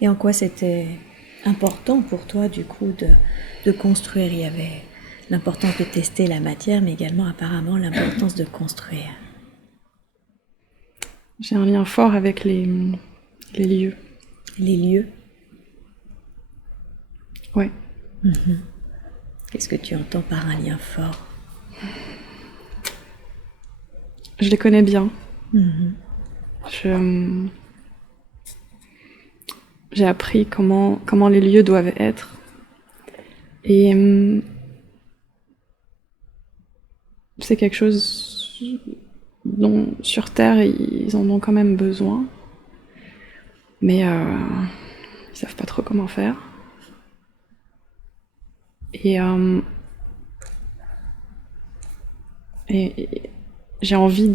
Et en quoi c'était important pour toi, du coup, de construire? Il y avait l'importance de tester la matière, mais également apparemment l'importance de construire. J'ai un lien fort avec les lieux. Les lieux? Ouais. Qu'est-ce que tu entends par un lien fort? Je les connais bien. J'ai appris comment les lieux doivent être. Et c'est quelque chose dont sur Terre, ils en ont quand même besoin. Mais ils savent pas trop comment faire. Et j'ai envie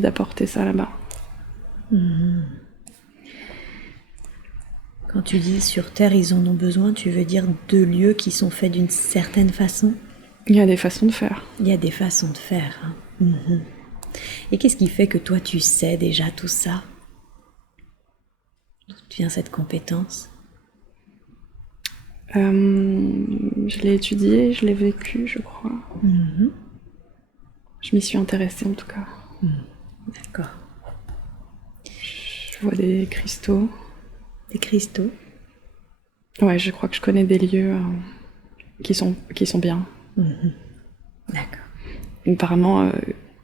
d'apporter ça là-bas. Quand tu dis sur Terre, ils en ont besoin, tu veux dire de lieux qui sont faits d'une certaine façon? Il y a des façons de faire. Il y a des façons de faire. Et qu'est-ce qui fait que toi, tu sais déjà tout ça? D'où vient cette compétence? Je l'ai étudié, je l'ai vécu, je crois. Je m'y suis intéressée en tout cas. D'accord. Je vois des cristaux. Des cristaux? Ouais, je crois que je connais des lieux qui sont bien. D'accord. Apparemment,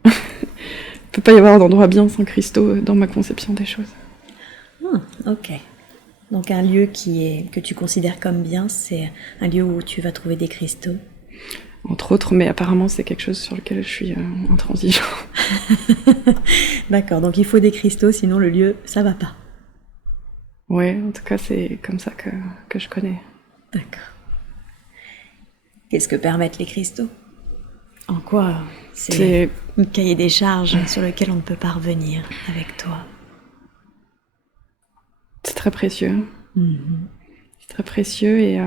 il peut pas y avoir d'endroit bien sans cristaux dans ma conception des choses. Ok. Donc un lieu que tu considères comme bien, c'est un lieu où tu vas trouver des cristaux? Entre autres, mais apparemment c'est quelque chose sur lequel je suis intransigeant. D'accord, donc il faut des cristaux, sinon le lieu, ça va pas. Ouais, en tout cas c'est comme ça que je connais. D'accord. Qu'est-ce que permettent les cristaux? En quoi c'est un cahier des charges sur lequel on ne peut pas revenir avec toi? C'est très précieux. C'est très précieux et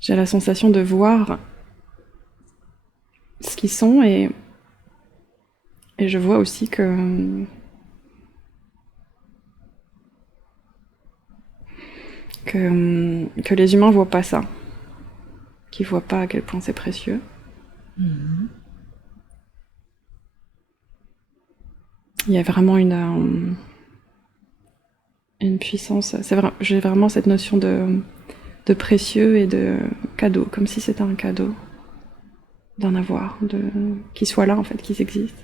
j'ai la sensation de voir ce qu'ils sont et je vois aussi que les humains voient pas ça, qu'ils voient pas à quel point c'est précieux. Il y a vraiment une puissance. J'ai vraiment cette notion de précieux et de cadeau, comme si c'était un cadeau d'en avoir, qui soit là en fait, qu'ils existent.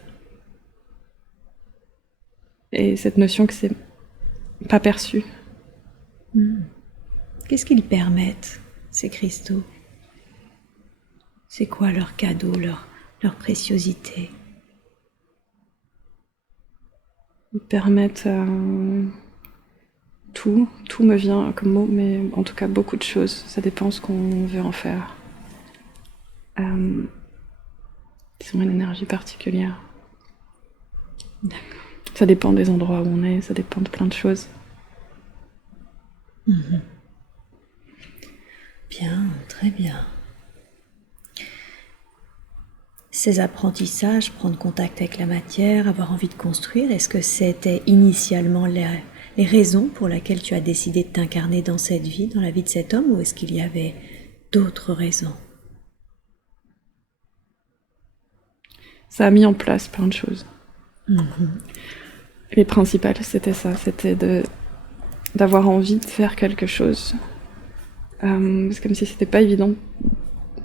Et cette notion que c'est pas perçu. Qu'est-ce qu'ils permettent, ces cristaux? C'est quoi leur cadeau, leur préciosité? Ils permettent tout me vient comme mot, mais en tout cas beaucoup de choses. Ça dépend ce qu'on veut en faire. Ils ont une énergie particulière. D'accord. Ça dépend des endroits où on est, ça dépend de plein de choses. Bien, très bien. Ces apprentissages, prendre contact avec la matière, avoir envie de construire, est-ce que c'était initialement les raisons pour lesquelles tu as décidé de t'incarner dans cette vie, dans la vie de cet homme, ou est-ce qu'il y avait d'autres raisons? Ça a mis en place plein de choses. Les principales, c'était ça, c'était d'avoir envie de faire quelque chose. C'est comme si c'était pas évident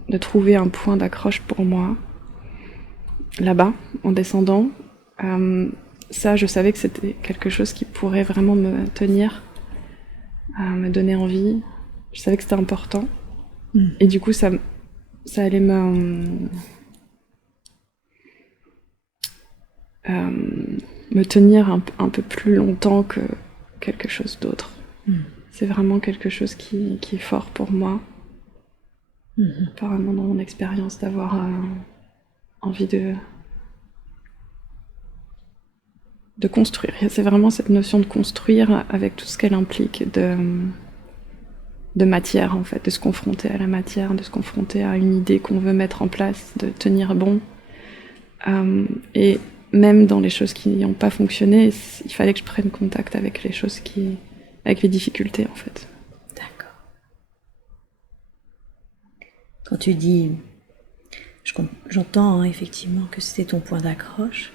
de trouver un point d'accroche pour moi. Là-bas, en descendant, ça, je savais que c'était quelque chose qui pourrait vraiment me tenir, me donner envie. Je savais que c'était important. Et du coup, ça allait me tenir un peu plus longtemps que quelque chose d'autre. C'est vraiment quelque chose qui est fort pour moi. Apparemment dans mon expérience, d'avoir envie de construire. C'est vraiment cette notion de construire avec tout ce qu'elle implique de matière, en fait, de se confronter à la matière, de se confronter à une idée qu'on veut mettre en place, de tenir bon. Et même dans les choses qui n'ont pas fonctionné, il fallait que je prenne contact avec les choses avec les difficultés, en fait. D'accord. Quand tu dis, j'entends effectivement que c'était ton point d'accroche,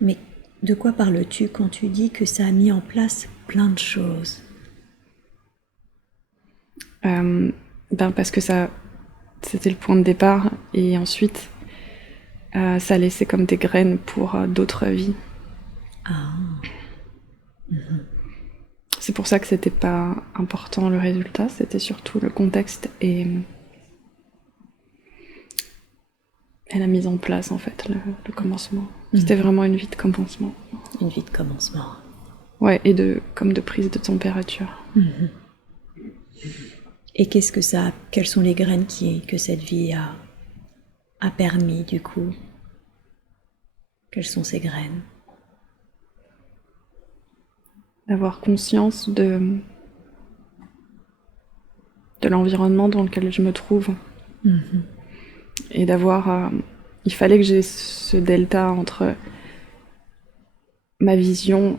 mais de quoi parles-tu quand tu dis que ça a mis en place plein de choses? Parce que c'était le point de départ, et ensuite ça laissait comme des graines pour d'autres vies. C'est pour ça que c'était pas important le résultat, c'était surtout le contexte et la mise en place, en fait, le commencement. C'était vraiment une vie de commencement. Une vie de commencement. Ouais, et comme de prise de température. Et quelles sont les graines que cette vie a permis, du coup? Quelles sont ces graines? D'avoir conscience de l'environnement dans lequel je me trouve. Et d'avoir... il fallait que j'ai ce delta entre ma vision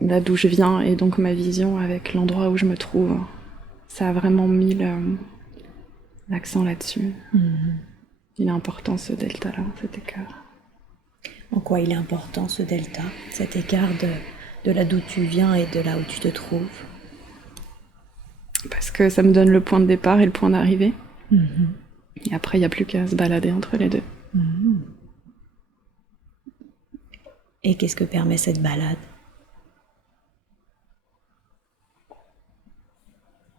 là d'où je viens et donc ma vision avec l'endroit où je me trouve. Ça a vraiment mis l'accent là-dessus. Il est important, ce delta-là, cet écart. En quoi il est important, ce delta, cet écart de là d'où tu viens et de là où tu te trouves? Parce que ça me donne le point de départ et le point d'arrivée. Et après, il n'y a plus qu'à se balader entre les deux. Et qu'est-ce que permet cette balade?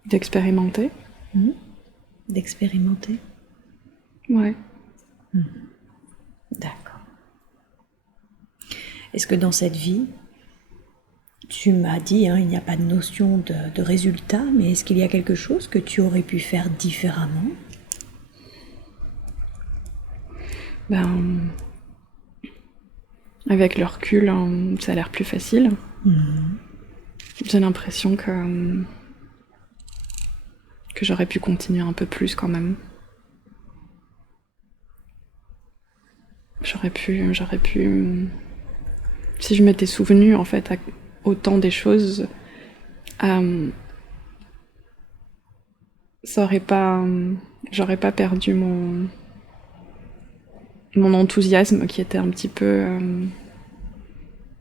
D'expérimenter. D'expérimenter? Ouais. D'accord. Est-ce que dans cette vie, tu m'as dit, il n'y a pas de notion de résultat, mais est-ce qu'il y a quelque chose que tu aurais pu faire différemment? Avec le recul, ça a l'air plus facile. J'ai l'impression que j'aurais pu continuer un peu plus quand même. J'aurais pu... Si je m'étais souvenue, en fait, à autant des choses, j'aurais pas perdu mon enthousiasme qui était un petit peu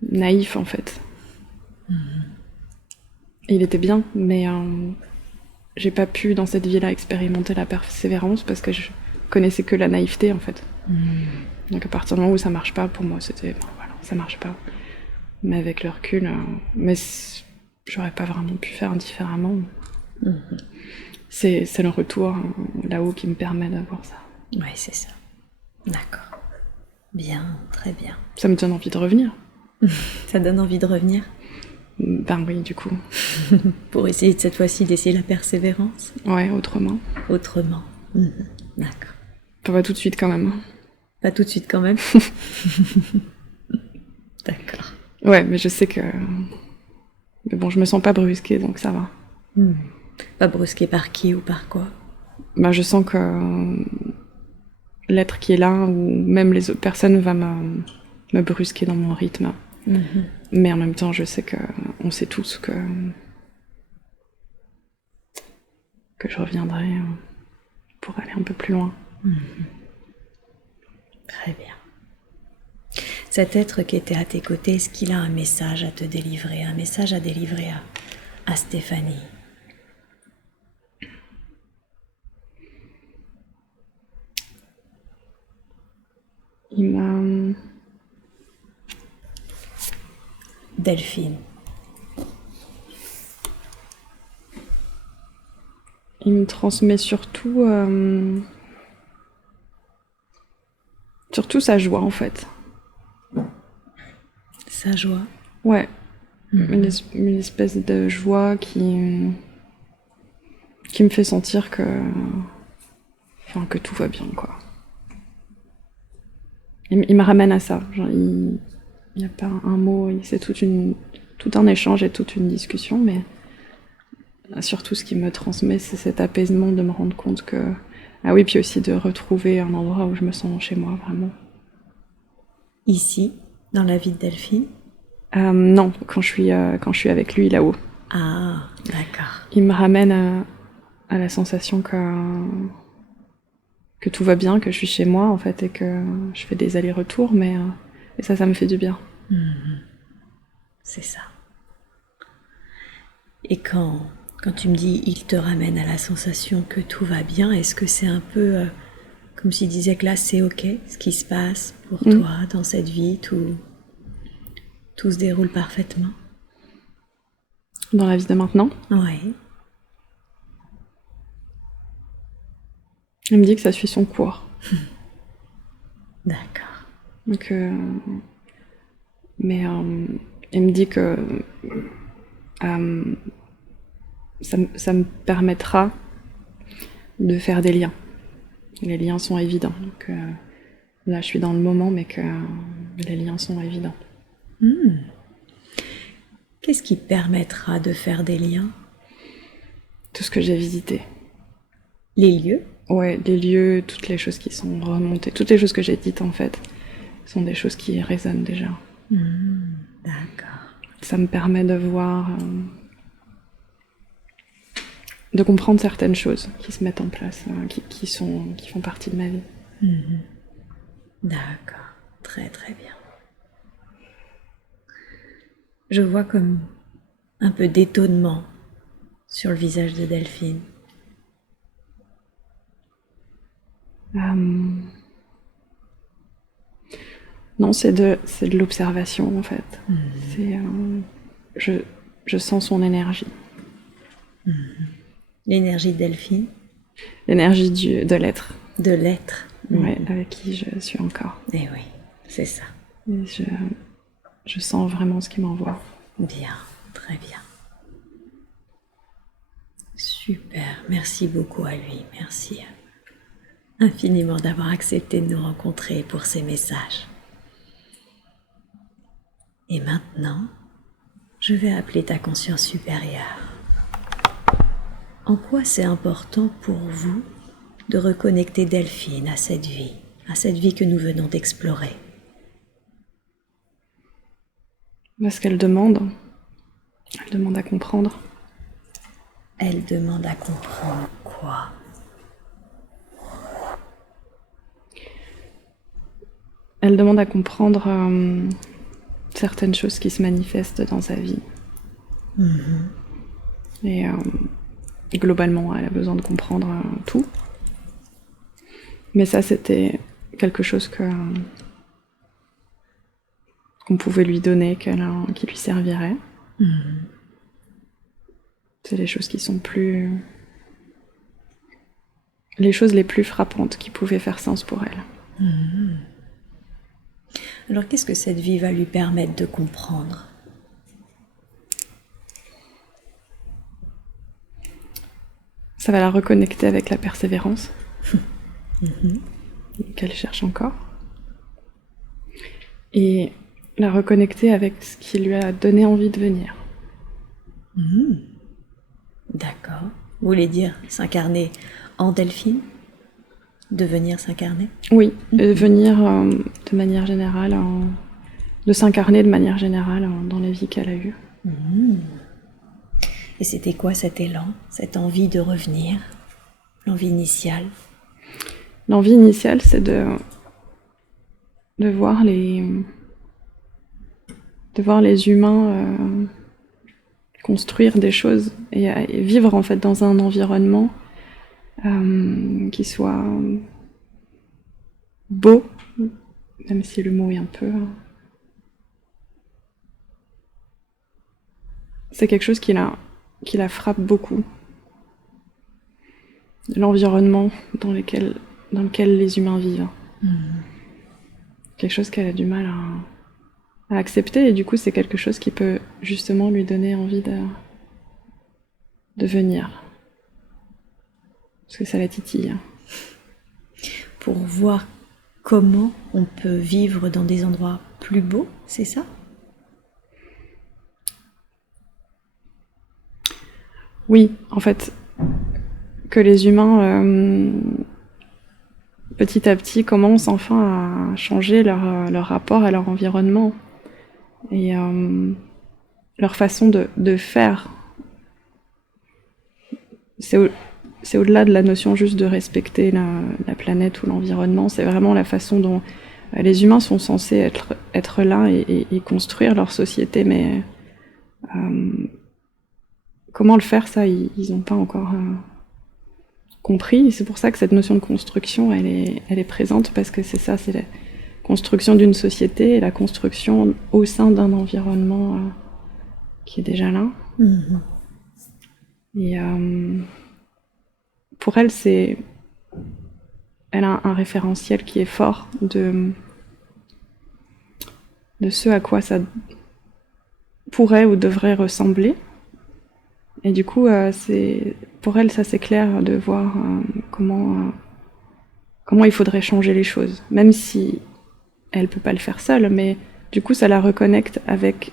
naïf, en fait. Il était bien, mais j'ai pas pu, dans cette vie-là, expérimenter la persévérance parce que je connaissais que la naïveté, en fait. Donc à partir du moment où ça marche pas, pour moi, c'était... voilà, ça marche pas. Mais avec le recul... j'aurais pas vraiment pu faire différemment. C'est le retour là-haut qui me permet d'avoir ça. Oui, c'est ça. D'accord. Bien, très bien. Ça me donne envie de revenir. Ça donne envie de revenir? Ben oui, du coup. Pour essayer cette fois-ci d'essayer la persévérance? Ouais, autrement. Autrement. D'accord. Pas tout de suite quand même. Pas tout de suite quand même? D'accord. Ouais, mais je sais que... Mais bon, je me sens pas brusquée, donc ça va. Pas brusquée par qui ou par quoi? Bah, je sens que l'être qui est là, ou même les autres personnes, va me brusquer dans mon rythme. Mais en même temps, je sais que on sait tous que je reviendrai pour aller un peu plus loin. Très bien. Cet être qui était à tes côtés, est-ce qu'il a un message à te délivrer, un message à délivrer à Stéphanie? Il m'a... Delphine. Il me transmet surtout sa joie, en fait. Sa joie? Ouais. Une espèce de joie qui me fait sentir que tout va bien, quoi. Il me ramène à ça. Genre, il n'y a pas un mot, c'est tout un échange et toute une discussion, mais surtout ce qui me transmet, c'est cet apaisement de me rendre compte que... Ah oui, puis aussi de retrouver un endroit où je me sens chez moi, vraiment. Ici, dans la vie de Delphine? Non, quand je suis avec lui là-haut. Ah, d'accord. Il me ramène à la sensation que tout va bien, que je suis chez moi, en fait, et que je fais des allers-retours, mais et ça me fait du bien. C'est ça. Et quand tu me dis « il te ramène à la sensation que tout va bien », est-ce que c'est un peu comme s'il disait que là c'est ok, ce qui se passe pour toi dans cette vie, tout se déroule parfaitement? Dans la vie de maintenant? Oui. Il me dit que ça suit son cours. D'accord. Donc, mais il me dit que ça me permettra de faire des liens. Les liens sont évidents. Donc, là, je suis dans le moment, mais que les liens sont évidents. Qu'est-ce qui permettra de faire des liens? Tout ce que j'ai visité. Les lieux? Ouais, les lieux, toutes les choses qui sont remontées, toutes les choses que j'ai dites, en fait, sont des choses qui résonnent déjà. D'accord. Ça me permet de voir... de comprendre certaines choses qui se mettent en place, qui font partie de ma vie. D'accord, très très bien. Je vois comme un peu d'étonnement sur le visage de Delphine. Non, c'est de l'observation, en fait. Je sens son énergie. L'énergie de Delphine? L'énergie de l'être. De l'être. Ouais, avec qui je suis encore. Eh oui, c'est ça. Et je sens vraiment ce qu'il m'envoie. Bien, très bien. Super, merci beaucoup à lui, merci infiniment d'avoir accepté de nous rencontrer pour ces messages. Et maintenant, je vais appeler ta conscience supérieure. En quoi c'est important pour vous de reconnecter Delphine à cette vie que nous venons d'explorer? Parce qu'elle demande. Elle demande à comprendre. Elle demande à comprendre quoi? Elle demande à comprendre certaines choses qui se manifestent dans sa vie. Et globalement, elle a besoin de comprendre tout. Mais ça, c'était quelque chose qu'on pouvait lui donner, qui lui servirait. C'est les choses qui sont les choses les plus frappantes qui pouvaient faire sens pour elle. Alors qu'est-ce que cette vie va lui permettre de comprendre? Ça va la reconnecter avec la persévérance qu'elle cherche encore. Et la reconnecter avec ce qui lui a donné envie de venir. D'accord. Vous voulez dire s'incarner en Delphine? Devenir s'incarner? Oui, venir de manière générale, de s'incarner de manière générale dans les vies qu'elle a eues. Et c'était quoi cet élan, cette envie de revenir, l'envie initiale? L'envie initiale, c'est de voir les humains construire des choses et vivre en fait dans un environnement qui soit beau, même si le mot est un peu... C'est quelque chose qui la frappe beaucoup. L'environnement dans lequel les humains vivent. Quelque chose qu'elle a du mal à accepter, et du coup c'est quelque chose qui peut justement lui donner envie de venir. Parce que ça la titille. Pour voir comment on peut vivre dans des endroits plus beaux, c'est ça? Oui, en fait, que les humains, petit à petit, commencent enfin à changer leur rapport à leur environnement et leur façon de faire. C'est au-delà de la notion juste de respecter la planète ou l'environnement, c'est vraiment la façon dont les humains sont censés être là et construire leur société, mais comment le faire, ça, ils n'ont pas encore compris. Et c'est pour ça que cette notion de construction, elle est présente, parce que c'est ça, c'est la construction d'une société et la construction au sein d'un environnement qui est déjà là. Et pour elle, elle a un référentiel qui est fort de ce à quoi ça pourrait ou devrait ressembler. Et du coup, pour elle, ça c'est clair de voir comment il faudrait changer les choses, même si elle peut pas le faire seule, mais du coup, ça la reconnecte avec,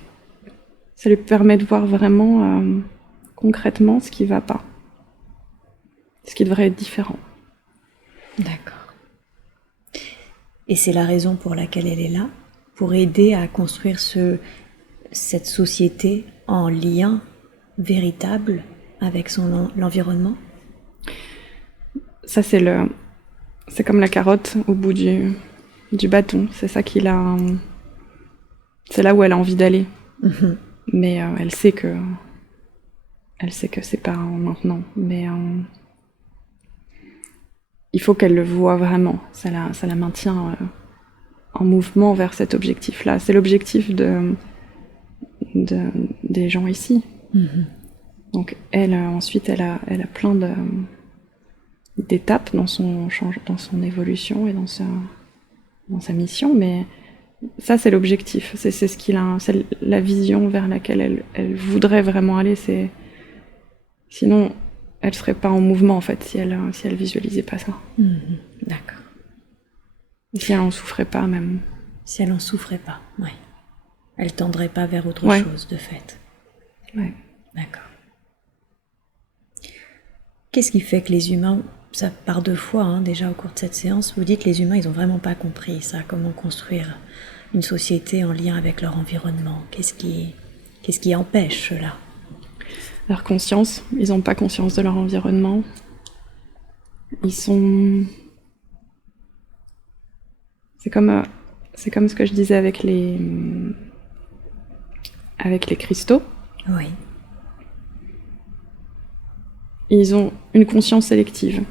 ça lui permet de voir vraiment concrètement ce qui va pas, ce qui devrait être différent. D'accord. Et c'est la raison pour laquelle elle est là, pour aider à construire cette société en lien véritable avec l'environnement? Ça, c'est comme la carotte au bout du bâton. C'est ça c'est là où elle a envie d'aller. Mais elle sait que c'est pas maintenant. Mais il faut qu'elle le voie vraiment. Ça la maintient en mouvement vers cet objectif-là. C'est l'objectif des gens ici. Donc elle, ensuite, elle a plein d'étapes dans son évolution et dans sa mission, mais ça c'est l'objectif, c'est c'est la vision vers laquelle elle voudrait vraiment aller. Sinon elle serait pas en mouvement en fait si elle visualisait pas ça. D'accord. Si elle en souffrait pas même. Si elle en souffrait pas, ouais. Elle tendrait pas vers autre chose de fait. Ouais. D'accord. Qu'est-ce qui fait que les humains, ça part 2 fois déjà au cours de cette séance, vous dites les humains ils ont vraiment pas compris ça, comment construire une société en lien avec leur environnement? Qu'est-ce qui empêche cela? Leur conscience, ils n'ont pas conscience de leur environnement. C'est comme ce que je disais avec les cristaux. Oui. Ils ont une conscience sélective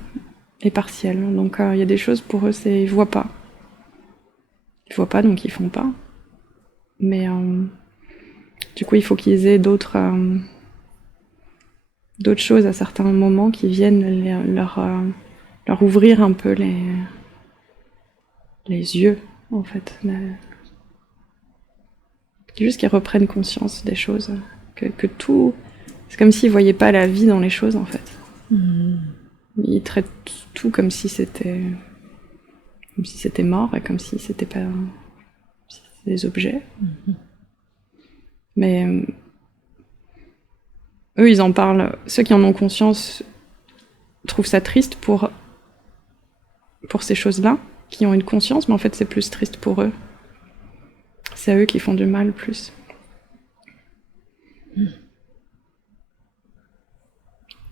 et partielle. Donc il y a des choses pour eux, ils voient pas. Ils voient pas, donc ils font pas. Mais du coup, il faut qu'ils aient d'autres choses à certains moments qui viennent leur ouvrir un peu les yeux, en fait. Juste qu'ils reprennent conscience des choses, que tout... C'est comme s'ils voyaient pas la vie dans les choses, en fait. Ils traitent tout comme si c'était mort et comme si c'était pas... des objets. Mais eux, ils en parlent. Ceux qui en ont conscience trouvent ça triste pour ces choses-là, qui ont une conscience, mais en fait, c'est plus triste pour eux. C'est à eux qui font du mal plus.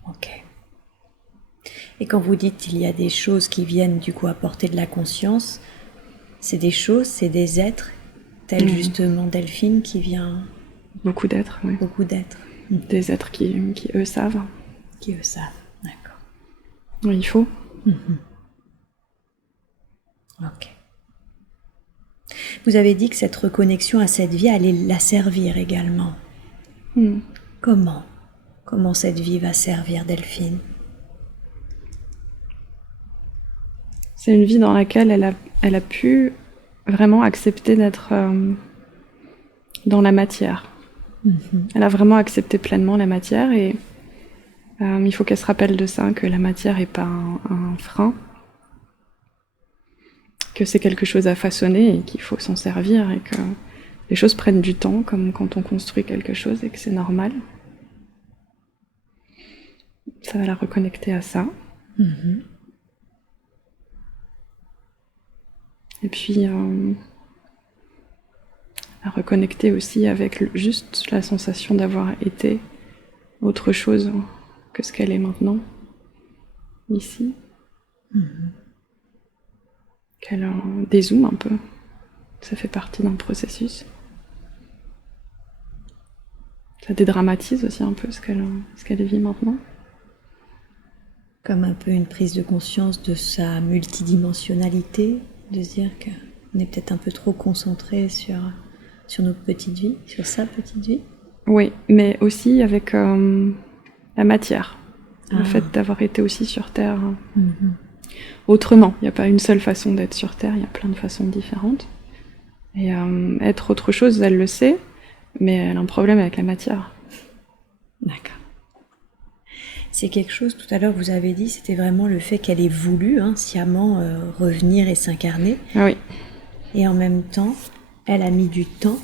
Ok. Et quand vous dites qu'il y a des choses qui viennent du coup apporter de la conscience, c'est des choses, c'est des êtres, tels justement Delphine qui vient... Beaucoup d'êtres, oui. Beaucoup d'êtres. Des êtres qui eux savent. Qui eux savent, d'accord. Oui, il faut. Ok. Vous avez dit que cette reconnexion à cette vie allait la servir également. Comment cette vie va servir Delphine? C'est une vie dans laquelle elle a pu vraiment accepter d'être dans la matière. Elle a vraiment accepté pleinement la matière et il faut qu'elle se rappelle de ça, que la matière n'est pas un frein, que c'est quelque chose à façonner et qu'il faut s'en servir et que les choses prennent du temps, comme quand on construit quelque chose, et que c'est normal. Ça va la reconnecter à ça. Et puis la reconnecter aussi avec juste la sensation d'avoir été autre chose que ce qu'elle est maintenant, ici. Qu'elle dézoome un peu. Ça fait partie d'un processus. Ça dédramatise aussi un peu ce qu'elle vit maintenant. Comme un peu une prise de conscience de sa multidimensionnalité, de se dire qu'on est peut-être un peu trop concentré sur notre petite vie, sur sa petite vie. Oui, mais aussi avec la matière. Le fait d'avoir été aussi sur Terre autrement. Il n'y a pas une seule façon d'être sur Terre, il y a plein de façons différentes. Et être autre chose, elle le sait, mais elle a un problème avec la matière. D'accord. C'est quelque chose, tout à l'heure vous avez dit, c'était vraiment le fait qu'elle ait voulu sciemment revenir et s'incarner. Ah oui. Et en même temps, elle a mis du temps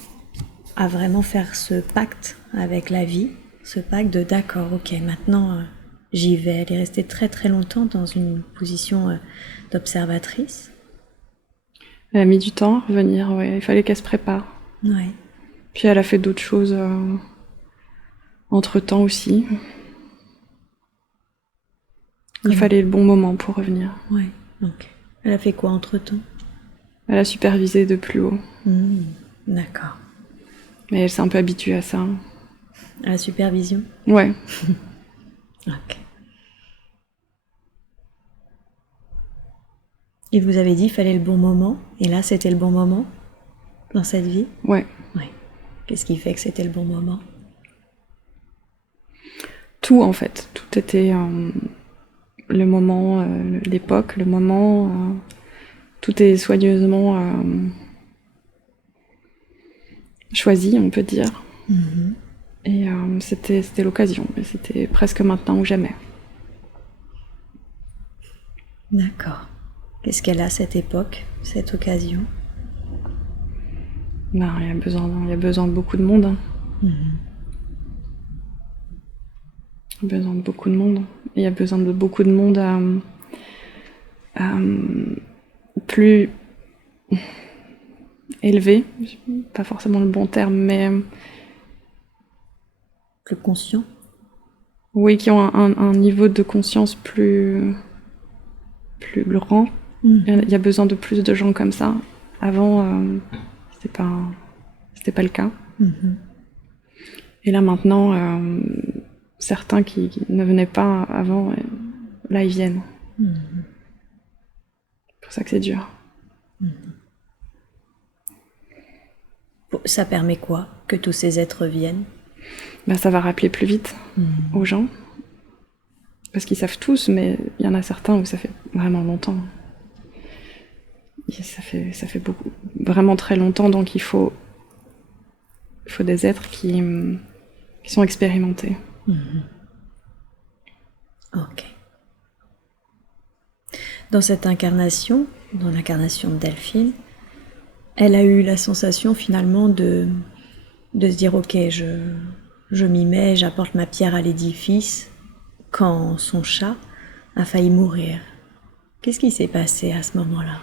à vraiment faire ce pacte avec la vie, ce pacte de d'accord, ok, maintenant j'y vais. Elle est restée très très longtemps dans une position d'observatrice. Elle a mis du temps à revenir, ouais. Il fallait qu'elle se prépare. Ouais. Puis elle a fait d'autres choses entre-temps aussi. Il fallait le bon moment pour revenir. Ouais, ok. Elle a fait quoi entre-temps? Elle a supervisé de plus haut. D'accord. Mais elle s'est un peu habituée à ça. À la supervision? Ouais. Ok. Et vous avez dit qu'il fallait le bon moment, et là c'était le bon moment dans cette vie? Ouais. Ouais. Qu'est-ce qui fait que c'était le bon moment? Tout en fait. Tout était le moment, l'époque, le moment. Tout est soigneusement choisi, on peut dire. Et c'était l'occasion. C'était presque maintenant ou jamais. D'accord. Qu'est-ce qu'elle a cette époque, cette occasion? Ben, il y a besoin de beaucoup de monde. Il y a besoin de beaucoup de monde. Il y a besoin de beaucoup de monde plus élevé. Pas forcément le bon terme, mais... Plus conscient? Oui, qui ont un niveau de conscience plus grand. Il y a besoin de plus de gens comme ça. Avant, c'était pas le cas. Et là maintenant, certains qui ne venaient pas avant, là ils viennent. C'est pour ça que c'est dur. Ça permet quoi? Que tous ces êtres viennent? Ben, ça va rappeler plus vite aux gens. Parce qu'ils savent tous, mais il y en a certains où ça fait vraiment longtemps. Ça fait beaucoup, vraiment très longtemps, donc il faut des êtres qui sont expérimentés. Ok. Dans cette incarnation, dans l'incarnation de Delphine, Elle a eu la sensation finalement de se dire ok, je m'y mets, j'apporte ma pierre à l'édifice, quand son chat a failli mourir. Qu'est-ce qui s'est passé à ce moment-là?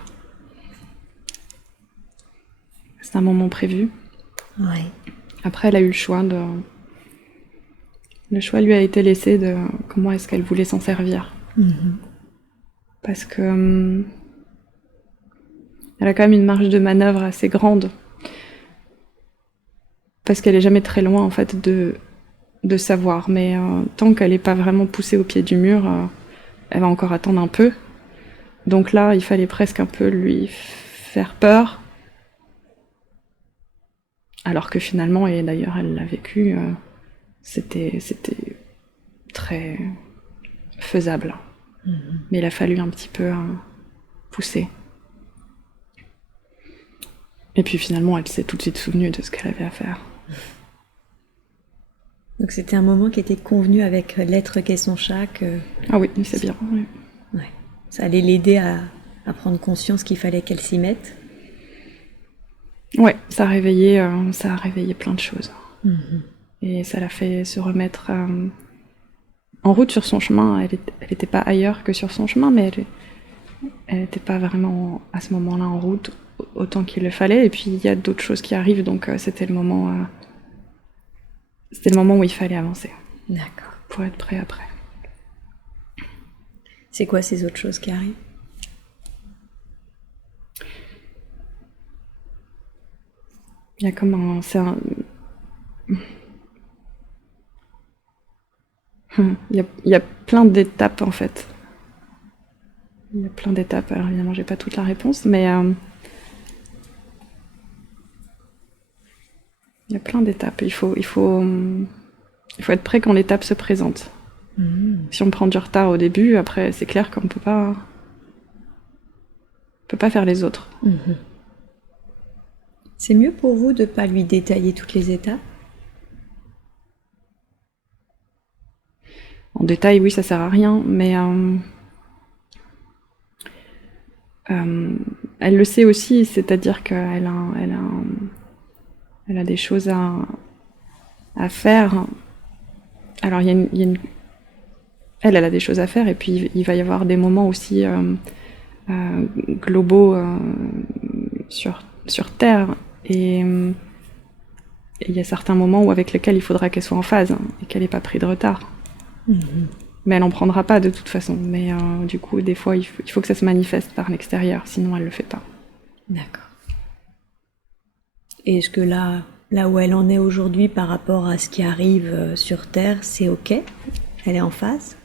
C'est un moment prévu. Oui. Après, elle a eu le choix de... Le choix lui a été laissé de comment est-ce qu'elle voulait s'en servir. Parce que elle a quand même une marge de manœuvre assez grande. Parce qu'elle est jamais très loin en fait de savoir. Mais tant qu'elle n'est pas vraiment poussée au pied du mur, elle va encore attendre un peu. Donc là, il fallait presque un peu lui faire peur. Alors que finalement, et d'ailleurs elle l'a vécu, c'était très faisable. Mais il a fallu un petit peu pousser. Et puis finalement, elle s'est tout de suite souvenue de ce qu'elle avait à faire. Donc c'était un moment qui était convenu avec l'être qu'est son chat. Ah oui, c'est bien. Oui. Ouais. Ça allait l'aider à prendre conscience qu'il fallait qu'elle s'y mette. Ouais, ça a réveillé plein de choses. Et ça l'a fait se remettre en route sur son chemin. Elle n'était pas ailleurs que sur son chemin, mais elle n'était pas vraiment à ce moment-là en route autant qu'il le fallait. Et puis il y a d'autres choses qui arrivent, donc c'était le moment où il fallait avancer. D'accord. Pour être prêt après. C'est quoi ces autres choses qui arrivent? Il y a comme il y a plein d'étapes en fait. Il y a plein d'étapes. Alors évidemment, j'ai pas toute la réponse, mais il y a plein d'étapes. Il faut être prêt quand l'étape se présente. Si on prend du retard au début, après c'est clair qu'on peut pas faire les autres. C'est mieux pour vous de pas lui détailler toutes les étapes? En détail, oui, ça sert à rien, mais elle le sait aussi, c'est-à-dire qu'elle a des choses à faire. Alors elle a des choses à faire, et puis il va y avoir des moments aussi globaux sur Terre, et il y a certains moments avec lesquels il faudra qu'elle soit en phase et qu'elle n'ait pas pris de retard. Mais elle n'en prendra pas de toute façon. Mais du coup, des fois, il faut que ça se manifeste par l'extérieur, sinon elle ne le fait pas. D'accord. Et est-ce que là où elle en est aujourd'hui par rapport à ce qui arrive sur Terre, c'est ok? Elle est en phase?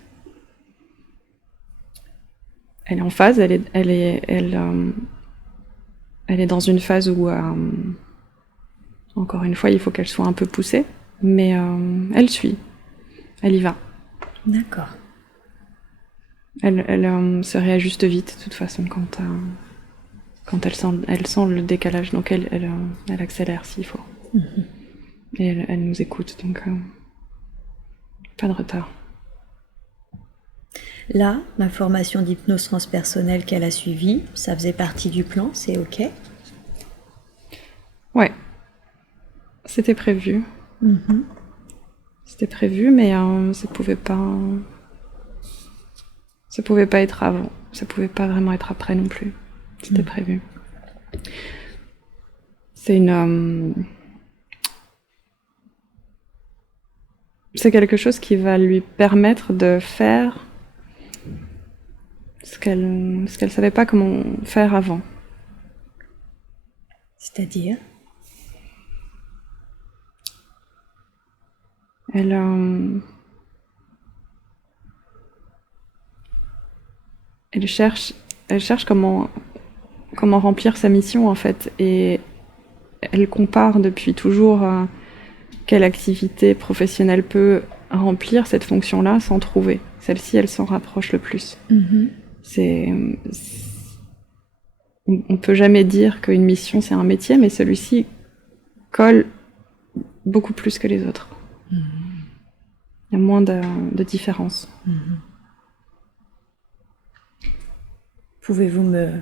Elle est en phase, elle est dans une phase où, encore une fois, il faut qu'elle soit un peu poussée, mais elle suit, elle y va. D'accord. Elle se réajuste vite, de toute façon, quand elle sent le décalage, donc elle accélère s'il faut. Et elle nous écoute, donc pas de retard. Là, la formation d'hypnose transpersonnelle qu'elle a suivie, ça faisait partie du plan, c'est ok? Ouais, c'était prévu. C'était prévu, mais ça pouvait pas être avant. Ça pouvait pas vraiment être après non plus. C'était prévu. C'est quelque chose qui va lui permettre de faire ce qu'elle savait pas comment faire avant. C'est-à-dire? Elle cherche comment remplir sa mission en fait, et elle compare depuis toujours quelle activité professionnelle peut remplir cette fonction-là sans trouver. Celle-ci, elle s'en rapproche le plus. On peut jamais dire qu'une mission c'est un métier, mais celui-ci colle beaucoup plus que les autres. Il y a moins de différence. Pouvez-vous me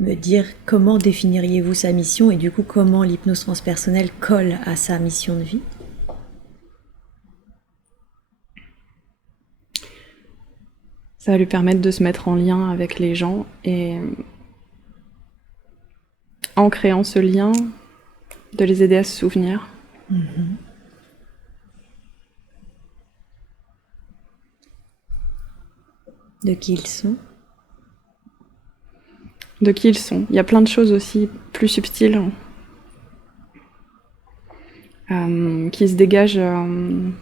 me dire comment définiriez-vous sa mission et du coup comment l'hypnose transpersonnelle colle à sa mission de vie? Ça va lui permettre de se mettre en lien avec les gens et en créant ce lien, de les aider à se souvenir. De qui ils sont? De qui ils sont. Il y a plein de choses aussi plus subtiles qui se dégagent. Il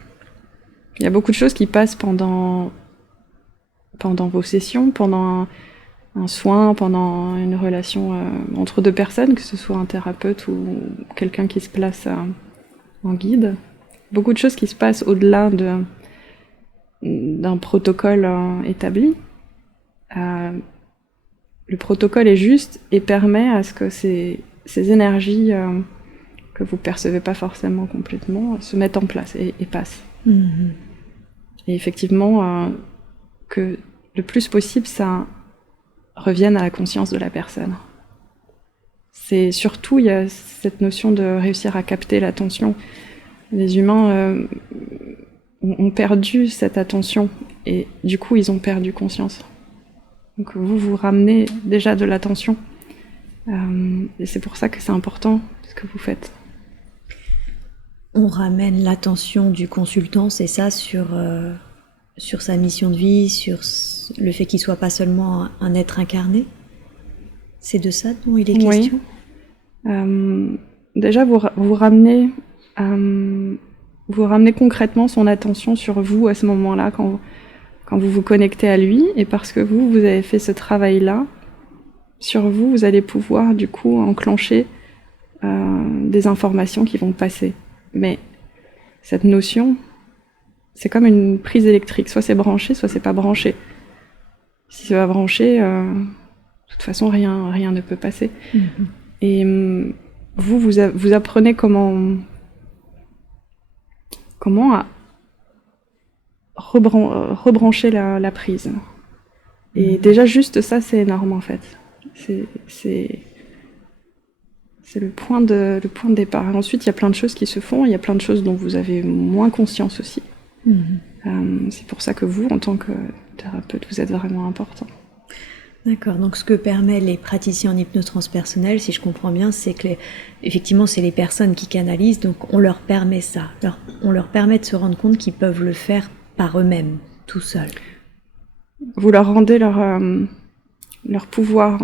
y a beaucoup de choses qui passent pendant vos sessions, pendant un soin, pendant une relation entre deux personnes, que ce soit un thérapeute ou quelqu'un qui se place en guide. Beaucoup de choses qui se passent au-delà d'un protocole établi. Le protocole est juste et permet à ce que ces énergies que vous percevez pas forcément complètement se mettent en place et passent. Et effectivement, que le plus possible, ça revienne à la conscience de la personne. C'est surtout, il y a cette notion de réussir à capter l'attention. Les humains ont perdu cette attention et du coup, ils ont perdu conscience. Donc vous ramenez déjà de l'attention. Et c'est pour ça que c'est important ce que vous faites. On ramène l'attention du consultant, c'est ça, sur sa mission de vie, sur le fait qu'il soit pas seulement un être incarné? C'est de ça dont il est question? Déjà, vous ramenez concrètement son attention sur vous à ce moment-là, quand vous vous connectez à lui, et parce que vous avez fait ce travail-là, sur vous, vous allez pouvoir du coup enclencher des informations qui vont passer. Mais cette notion, c'est comme une prise électrique, soit c'est branché, soit c'est pas branché. Si c'est pas branché, de toute façon rien ne peut passer. Et vous apprenez comment rebrancher la prise. Et déjà juste ça, c'est énorme en fait. C'est le point de départ. Et ensuite, il y a plein de choses qui se font, il y a plein de choses dont vous avez moins conscience aussi. C'est pour ça que vous, en tant que thérapeute, vous êtes vraiment important. D'accord, donc ce que permet les praticiens en hypnose transpersonnelle, si je comprends bien, c'est que effectivement c'est les personnes qui canalisent, donc on leur permet ça, on leur permet de se rendre compte qu'ils peuvent le faire par eux-mêmes, tout seuls. Vous leur rendez leur pouvoir.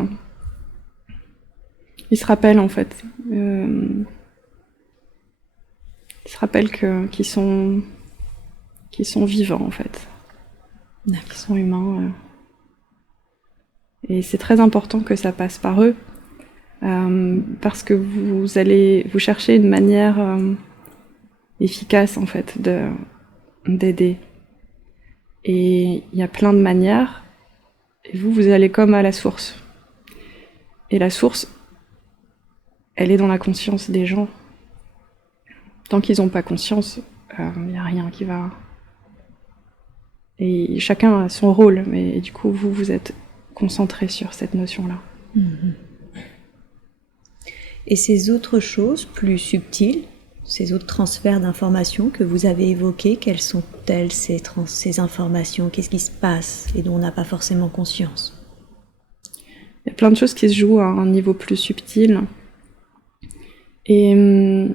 Ils se rappellent en fait. Ils se rappellent qu'ils sont vivants en fait. Qu'ils sont humains. Et c'est très important que ça passe par eux, parce que vous cherchez une manière efficace en fait d'aider. Et il y a plein de manières, et vous allez comme à la source. Et la source, elle est dans la conscience des gens. Tant qu'ils n'ont pas conscience, il n'y a rien qui va. Et chacun a son rôle, mais du coup vous êtes concentré sur cette notion-là. Et ces autres choses plus subtiles, ces autres transferts d'informations que vous avez évoqués, quelles sont-elles ces informations? Qu'est-ce qui se passe et dont on n'a pas forcément conscience? Il y a plein de choses qui se jouent à un niveau plus subtil. Et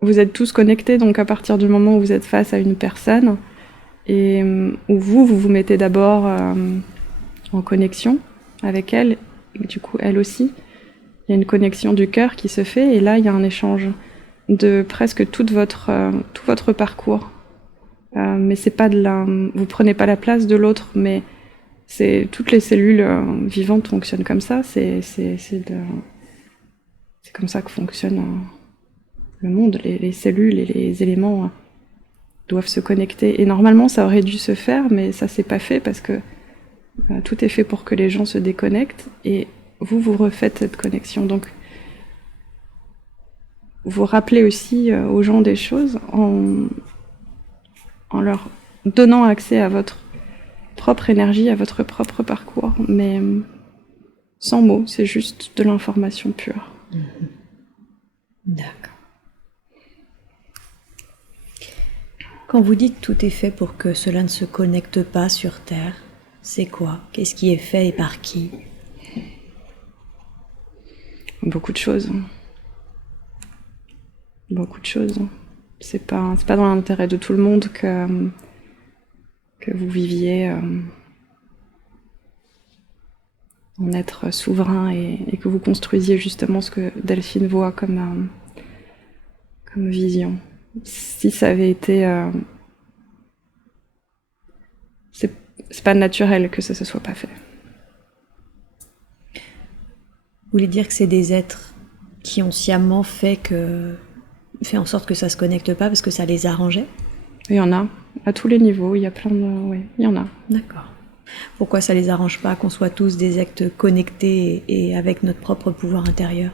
vous êtes tous connectés, donc à partir du moment où vous êtes face à une personne, et où vous mettez d'abord en connexion avec elle, et du coup elle aussi, il y a une connexion du cœur qui se fait, et là il y a un échange de presque tout votre parcours. Mais c'est pas vous prenez pas la place de l'autre, mais toutes les cellules vivantes fonctionnent comme ça, c'est comme ça que fonctionne le monde, les cellules et les éléments doivent se connecter. Et normalement, ça aurait dû se faire, mais ça s'est pas fait parce que tout est fait pour que les gens se déconnectent et vous refaites cette connexion. Donc, vous rappelez aussi aux gens des choses en leur donnant accès à votre propre énergie, à votre propre parcours. Mais Sans mots, c'est juste de l'information pure. D'accord. Quand vous dites tout est fait pour que cela ne se connecte pas sur Terre, c'est quoi? Qu'est-ce qui est fait et par qui? Beaucoup de choses. Beaucoup de choses. C'est pas dans l'intérêt de tout le monde que vous viviez en être souverain et que vous construisiez justement ce que Delphine voit comme vision. Si ça avait été... c'est pas naturel que ça se soit pas fait. Vous voulez dire que c'est des êtres qui ont sciemment fait en sorte que ça se connecte pas parce que ça les arrangeait? Il y en a, à tous les niveaux, il y a plein de... Oui, il y en a. D'accord. Pourquoi ça les arrange pas qu'on soit tous des êtres connectés et avec notre propre pouvoir intérieur?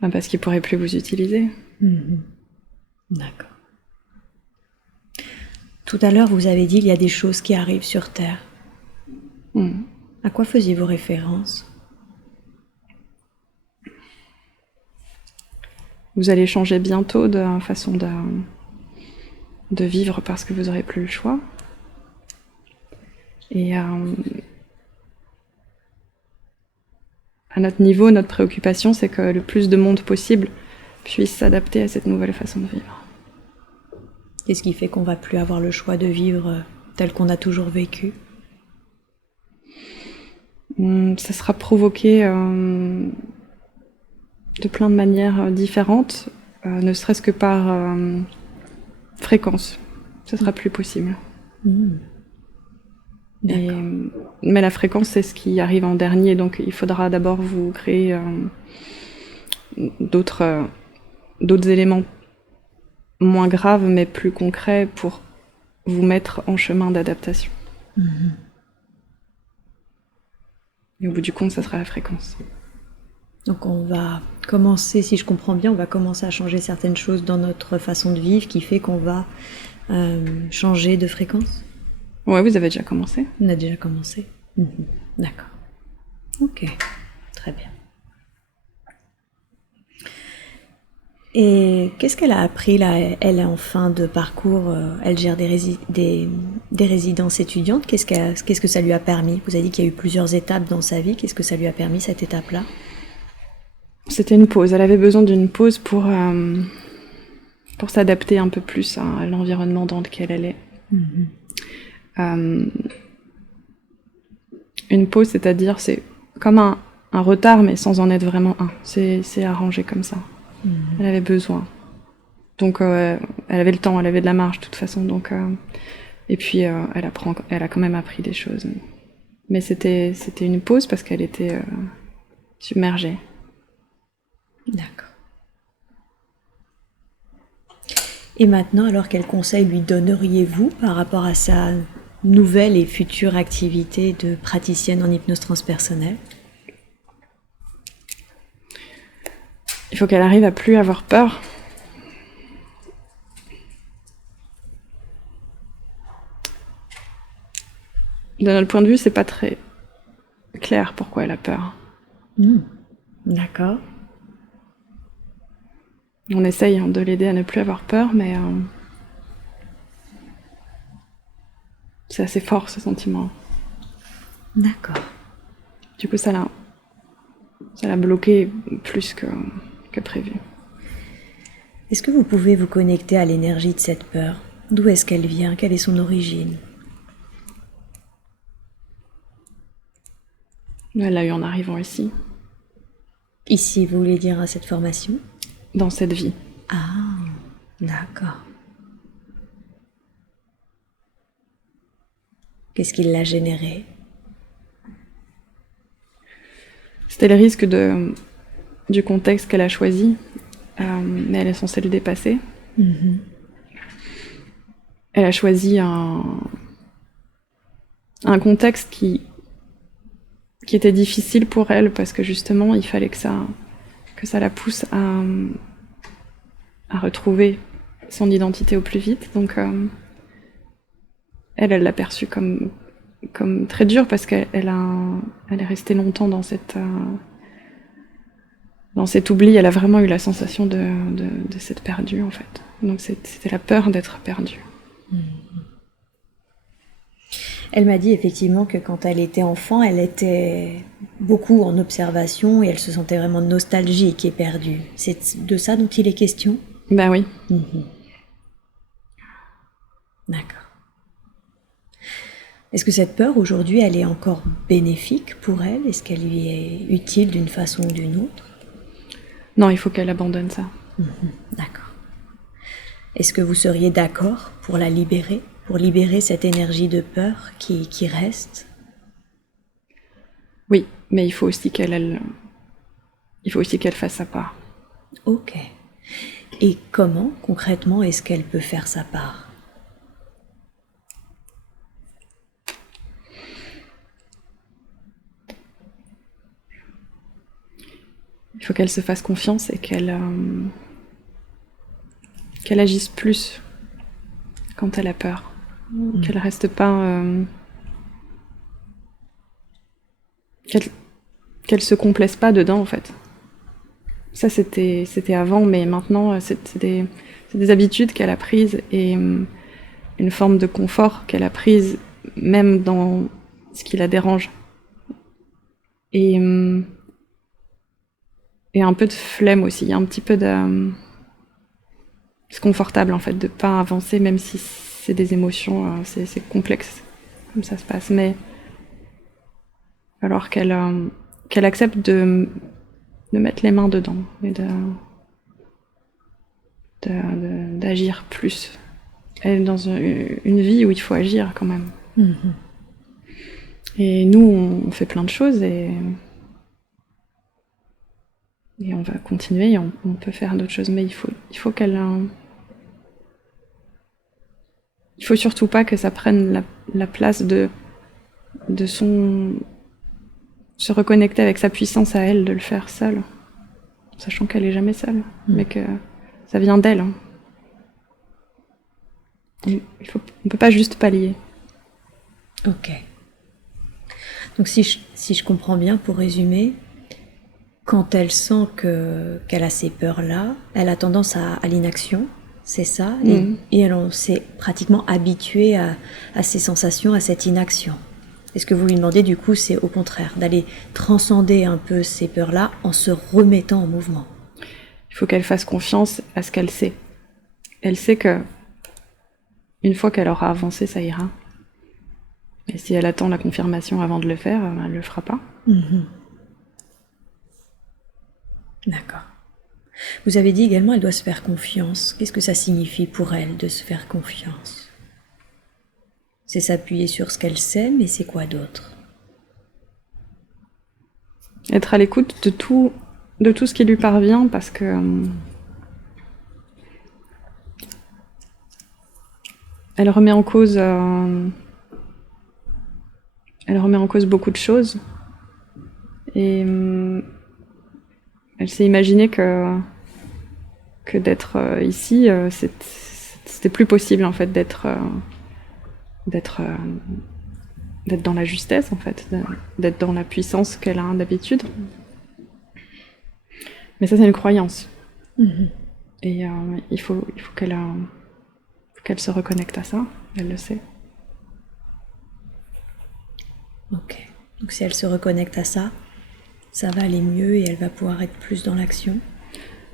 Parce qu'ils pourraient plus vous utiliser. D'accord. Tout à l'heure, vous avez dit qu'il y a des choses qui arrivent sur Terre. À quoi faisiez-vous référence? Vous allez changer bientôt de façon de vivre parce que vous n'aurez plus le choix. Et à notre niveau, notre préoccupation, c'est que le plus de monde possible puisse s'adapter à cette nouvelle façon de vivre. Qu'est-ce qui fait qu'on va plus avoir le choix de vivre tel qu'on a toujours vécu? Ça sera provoqué de plein de manières différentes, ne serait-ce que par fréquence. Ça sera plus possible. Mais la fréquence, c'est ce qui arrive en dernier, donc il faudra d'abord vous créer d'autres éléments moins graves, mais plus concrets pour vous mettre en chemin d'adaptation. Et au bout du compte, ça sera la fréquence. Donc on va commencer, si je comprends bien, on va commencer à changer certaines choses dans notre façon de vivre qui fait qu'on va changer de fréquence? Ouais, vous avez déjà commencé. On a déjà commencé. D'accord. Ok, très bien. Et qu'est-ce qu'elle a appris là? Elle est en fin de parcours, elle gère des résidences étudiantes. Qu'est-ce que ça lui a permis? Vous avez dit qu'il y a eu plusieurs étapes dans sa vie. Qu'est-ce que ça lui a permis, cette étape-là? C'était une pause. Elle avait besoin d'une pause pour s'adapter un peu plus à l'environnement dans lequel elle est. Une pause, c'est-à-dire, c'est comme un retard, mais sans en être vraiment un. C'est arrangé comme ça. Elle avait besoin. Donc, elle avait le temps, elle avait de la marge de toute façon. Donc, et puis, elle a quand même appris des choses. Mais c'était une pause parce qu'elle était submergée. D'accord. Et maintenant, alors, quel conseil lui donneriez-vous par rapport à sa nouvelle et future activité de praticienne en hypnose transpersonnelle? Il faut qu'elle arrive à plus avoir peur. De notre point de vue, c'est pas très clair pourquoi elle a peur. D'accord. On essaye de l'aider à ne plus avoir peur, mais c'est assez fort ce sentiment. D'accord. Du coup, ça l'a bloqué plus que prévu. Est-ce que vous pouvez vous connecter à l'énergie de cette peur? D'où est-ce qu'elle vient? Quelle est son origine? Elle l'a eu en arrivant ici. Ici, vous voulez dire à cette formation? Dans cette vie. Ah, d'accord. Qu'est-ce qui l'a généré? C'était le risque du contexte qu'elle a choisi, mais elle est censée le dépasser. Elle a choisi un contexte qui était difficile pour elle parce que justement il fallait que ça la pousse à retrouver son identité au plus vite. Donc elle l'a perçu comme comme très dur parce qu'elle elle est restée longtemps dans cet oubli. Elle a vraiment eu la sensation de s'être perdue, en fait. Donc c'était la peur d'être perdue. Elle m'a dit effectivement que quand elle était enfant, elle était beaucoup en observation et elle se sentait vraiment nostalgique et perdue. C'est de ça dont il est question? Ben oui. D'accord. Est-ce que cette peur aujourd'hui, elle est encore bénéfique pour elle? Est-ce qu'elle lui est utile d'une façon ou d'une autre? Non, il faut qu'elle abandonne ça. D'accord. Est-ce que vous seriez d'accord pour la libérer, pour libérer cette énergie de peur qui reste? Oui, mais il faut aussi qu'elle fasse sa part. Ok. Et comment, concrètement, est-ce qu'elle peut faire sa part? Il faut qu'elle se fasse confiance et qu'elle agisse plus quand elle a peur. Qu'elle reste pas... qu'elle se complaise pas dedans, en fait. Ça, c'était avant, mais maintenant, c'est des habitudes qu'elle a prises et une forme de confort qu'elle a prise même dans ce qui la dérange. Et un peu de flemme aussi, un petit peu de... C'est confortable, en fait, de pas avancer, même si c'est des émotions, c'est complexe, comme ça se passe. Mais alors qu'elle accepte de mettre les mains dedans et d'agir plus. Elle est dans une vie où il faut agir quand même. Et nous, on fait plein de choses et on va continuer, et on peut faire d'autres choses, mais il faut qu'elle... il faut surtout pas que ça prenne la place de son... se reconnecter avec sa puissance à elle, de le faire seule, sachant qu'elle est jamais seule, mais que ça vient d'elle. On peut pas juste pallier. Ok. Donc si je comprends bien, pour résumer, quand elle sent qu'elle a ces peurs-là, elle a tendance à l'inaction, c'est ça? Et elle s'est pratiquement habituée à ces sensations, à cette inaction. Et ce que vous lui demandez du coup, c'est au contraire d'aller transcender un peu ces peurs-là en se remettant en mouvement. Il faut qu'elle fasse confiance à ce qu'elle sait. Elle sait que une fois qu'elle aura avancé, ça ira. Et si elle attend la confirmation avant de le faire, elle le fera pas. D'accord. Vous avez dit également qu'elle doit se faire confiance. Qu'est-ce que ça signifie pour elle de se faire confiance? C'est s'appuyer sur ce qu'elle sait, mais c'est quoi d'autre? Être à l'écoute de tout ce qui lui parvient, parce que elle remet en cause beaucoup de choses. Et elle s'est imaginée que d'être ici, c'était plus possible, en fait, d'être dans la justesse, en fait, d'être dans la puissance qu'elle a d'habitude. Mais ça, c'est une croyance. Et il faut qu'elle se reconnecte à ça. Elle le sait. Ok. Donc si elle se reconnecte à ça, ça va aller mieux et elle va pouvoir être plus dans l'action.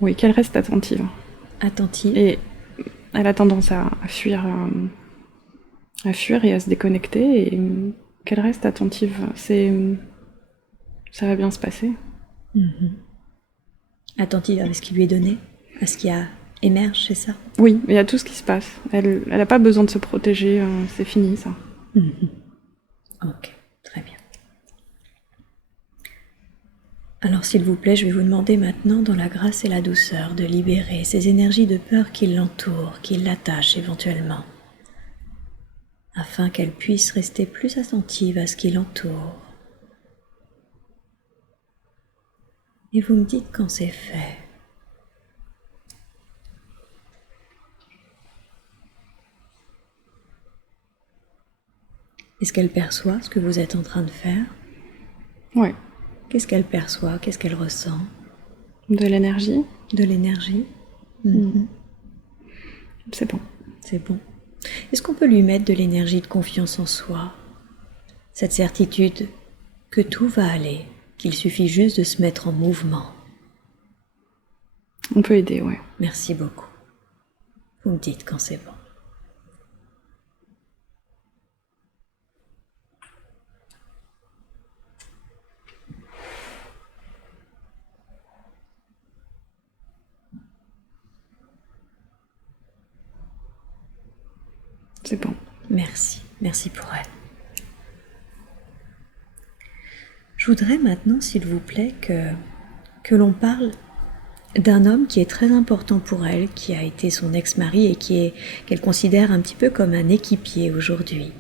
Oui, qu'elle reste attentive. Attentive. Et elle a tendance à fuir et à se déconnecter, et qu'elle reste attentive. Ça va bien se passer. Attentive à ce qui lui est donné, à ce qui émerge, c'est ça? Oui, il y a tout ce qui se passe. Elle n'a pas besoin de se protéger, c'est fini, ça. Ok, très bien. Alors s'il vous plaît, je vais vous demander maintenant, dans la grâce et la douceur, de libérer ces énergies de peur qui l'entourent, qui l'attachent éventuellement, afin qu'elle puisse rester plus attentive à ce qui l'entoure. Et vous me dites quand c'est fait. Est-ce qu'elle perçoit ce que vous êtes en train de faire? Oui. Qu'est-ce qu'elle perçoit? Qu'est-ce qu'elle ressent? De l'énergie. De l'énergie. C'est bon. C'est bon. Est-ce qu'on peut lui mettre de l'énergie de confiance en soi? Cette certitude que tout va aller, qu'il suffit juste de se mettre en mouvement. On peut aider, ouais. Merci beaucoup. Vous me dites quand c'est bon. C'est bon. Merci. Merci pour elle. Je voudrais maintenant, s'il vous plaît, que l'on parle d'un homme qui est très important pour elle, qui a été son ex-mari et qu'elle considère un petit peu comme un équipier aujourd'hui.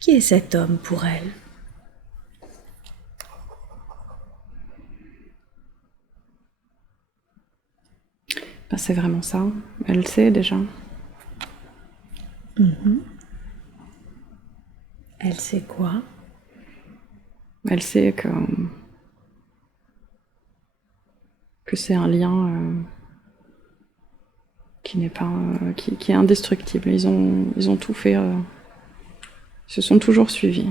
Qui est cet homme pour elle? Ben, c'est vraiment ça. Elle le sait déjà. Elle sait quoi? Elle sait que c'est un lien qui n'est pas qui est indestructible. Ils ont tout fait. Ils se sont toujours suivis.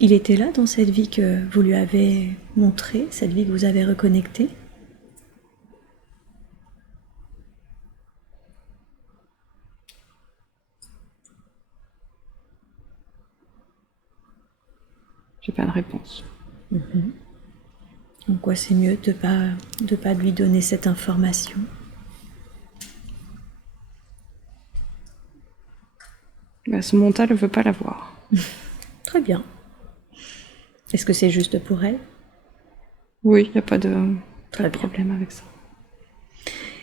Il était là dans cette vie que vous lui avez montrée, cette vie que vous avez reconnectée? J'ai pas de réponse. En quoi c'est mieux de pas lui donner cette information? Ben, son mental ne veut pas la voir. Très bien. Est-ce que c'est juste pour elle? Oui, il n'y a pas de Très bien. problème avec ça.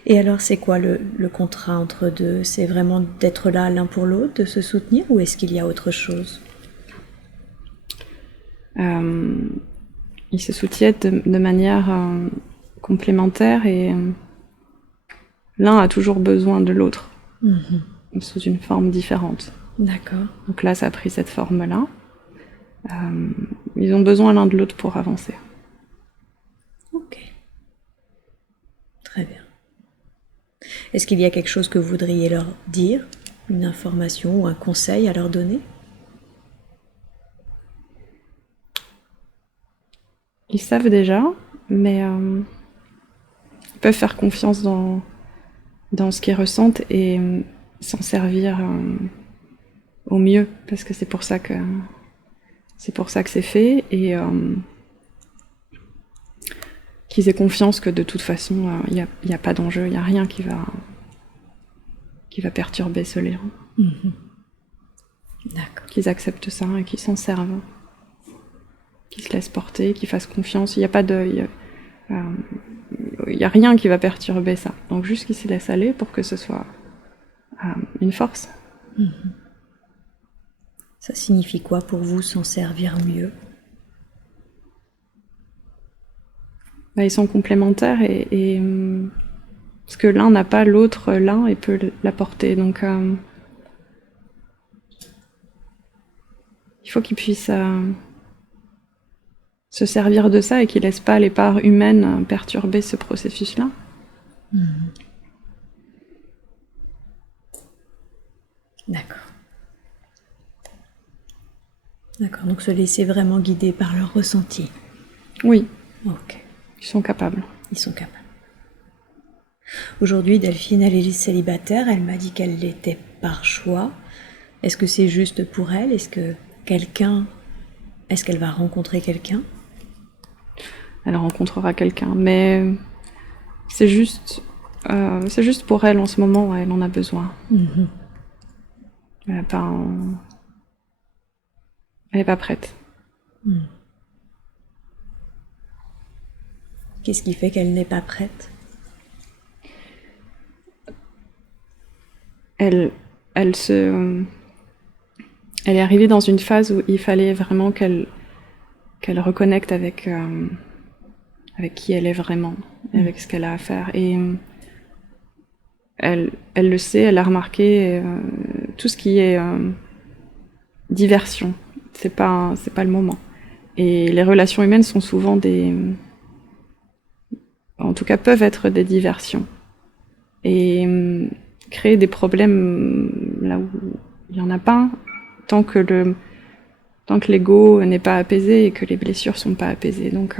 Et alors, c'est quoi le contrat entre deux? C'est vraiment d'être là l'un pour l'autre, de se soutenir, ou est-ce qu'il y a autre chose? Ils se soutiennent de manière complémentaire et l'un a toujours besoin de l'autre, sous une forme différente. D'accord. Donc là, ça a pris cette forme-là. Ils ont besoin l'un de l'autre pour avancer. Ok. Très bien. Est-ce qu'il y a quelque chose que vous voudriez leur dire? Une information ou un conseil à leur donner? Ils savent déjà, mais ils peuvent faire confiance dans ce qu'ils ressentent et s'en servir au mieux, parce que c'est pour ça que c'est fait, et qu'ils aient confiance que de toute façon, il n'y a pas d'enjeu, il n'y a rien qui va perturber ce lien. D'accord. Qu'ils acceptent ça et qu'ils s'en servent, qu'ils se laissent porter, qu'ils fassent confiance. Il n'y a pas de... Il n'y a rien qui va perturber ça. Donc juste qu'ils se laissent aller pour que ce soit une force. Ça signifie quoi pour vous, s'en servir mieux? Bah, ils sont complémentaires et parce que l'un n'a pas l'autre là et peut l'apporter. Donc il faut qu'ils puissent se servir de ça et qu'ils laissent pas les parts humaines perturber ce processus-là. D'accord. D'accord, donc se laisser vraiment guider par leur ressenti. Oui. Ok. Ils sont capables. Ils sont capables. Aujourd'hui, Delphine, elle est célibataire. Elle m'a dit qu'elle l'était par choix. Est-ce que c'est juste pour elle? Est-ce qu'elle va rencontrer quelqu'un? Elle rencontrera quelqu'un, mais c'est juste pour elle en ce moment. Ouais, elle en a besoin. Elle n'est pas prête. Qu'est-ce qui fait qu'elle n'est pas prête? Elle est arrivée dans une phase où il fallait vraiment qu'elle reconnecte avec qui elle est vraiment, avec ce qu'elle a à faire. Et elle le sait, elle a remarqué tout ce qui est diversion. C'est pas le moment. Et les relations humaines sont souvent en tout cas peuvent être des diversions. Et créer des problèmes là où il y en a pas, tant que l'ego n'est pas apaisé et que les blessures sont pas apaisées. Donc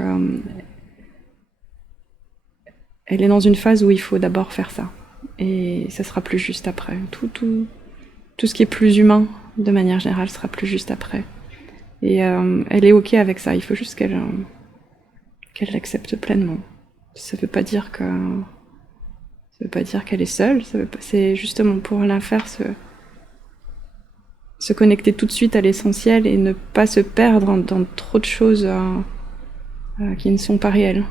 elle est dans une phase où il faut d'abord faire ça. Et ça sera plus juste après. Tout ce qui est plus humain, de manière générale, sera plus juste après. Et elle est OK avec ça. Il faut juste qu'elle l'accepte pleinement. Ça veut pas dire qu'elle est seule. C'est justement pour la faire se connecter tout de suite à l'essentiel et ne pas se perdre dans trop de choses qui ne sont pas réelles.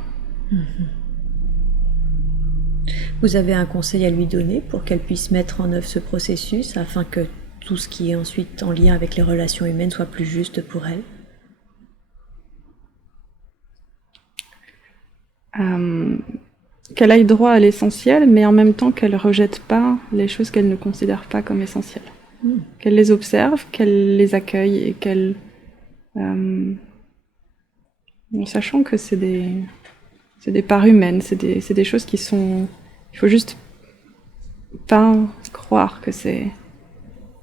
Vous avez un conseil à lui donner pour qu'elle puisse mettre en œuvre ce processus afin que tout ce qui est ensuite en lien avec les relations humaines soit plus juste pour elle? Qu'elle aille droit à l'essentiel, mais en même temps qu'elle rejette pas les choses qu'elle ne considère pas comme essentielles. Qu'elle les observe, qu'elle les accueille et qu'elle... en sachant que c'est des parts humaines, c'est des choses qui sont... Il faut juste pas croire que c'est...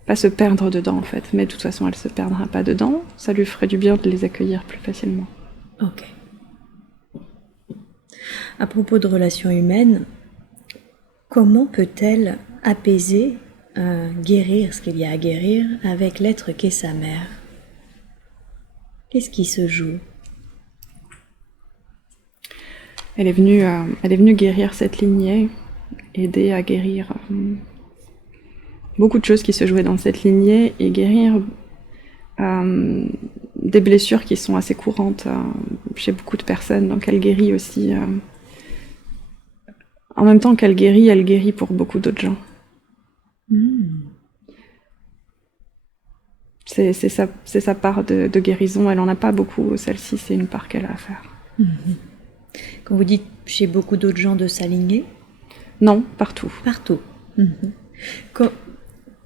Pas se perdre dedans, en fait. Mais de toute façon, elle se perdra pas dedans. Ça lui ferait du bien de les accueillir plus facilement. Ok. À propos de relations humaines, comment peut-elle apaiser, guérir ce qu'il y a à guérir avec l'être qu'est sa mère? Qu'est-ce qui se joue? Elle est venue guérir cette lignée, aider à guérir beaucoup de choses qui se jouaient dans cette lignée et guérir des blessures qui sont assez courantes chez beaucoup de personnes. Donc elle guérit aussi. En même temps qu'elle guérit pour beaucoup d'autres gens. C'est sa part de guérison. Elle en a pas beaucoup. Celle-ci, c'est une part qu'elle a à faire. Quand vous dites chez beaucoup d'autres gens de s'aligner? Non, partout. Partout.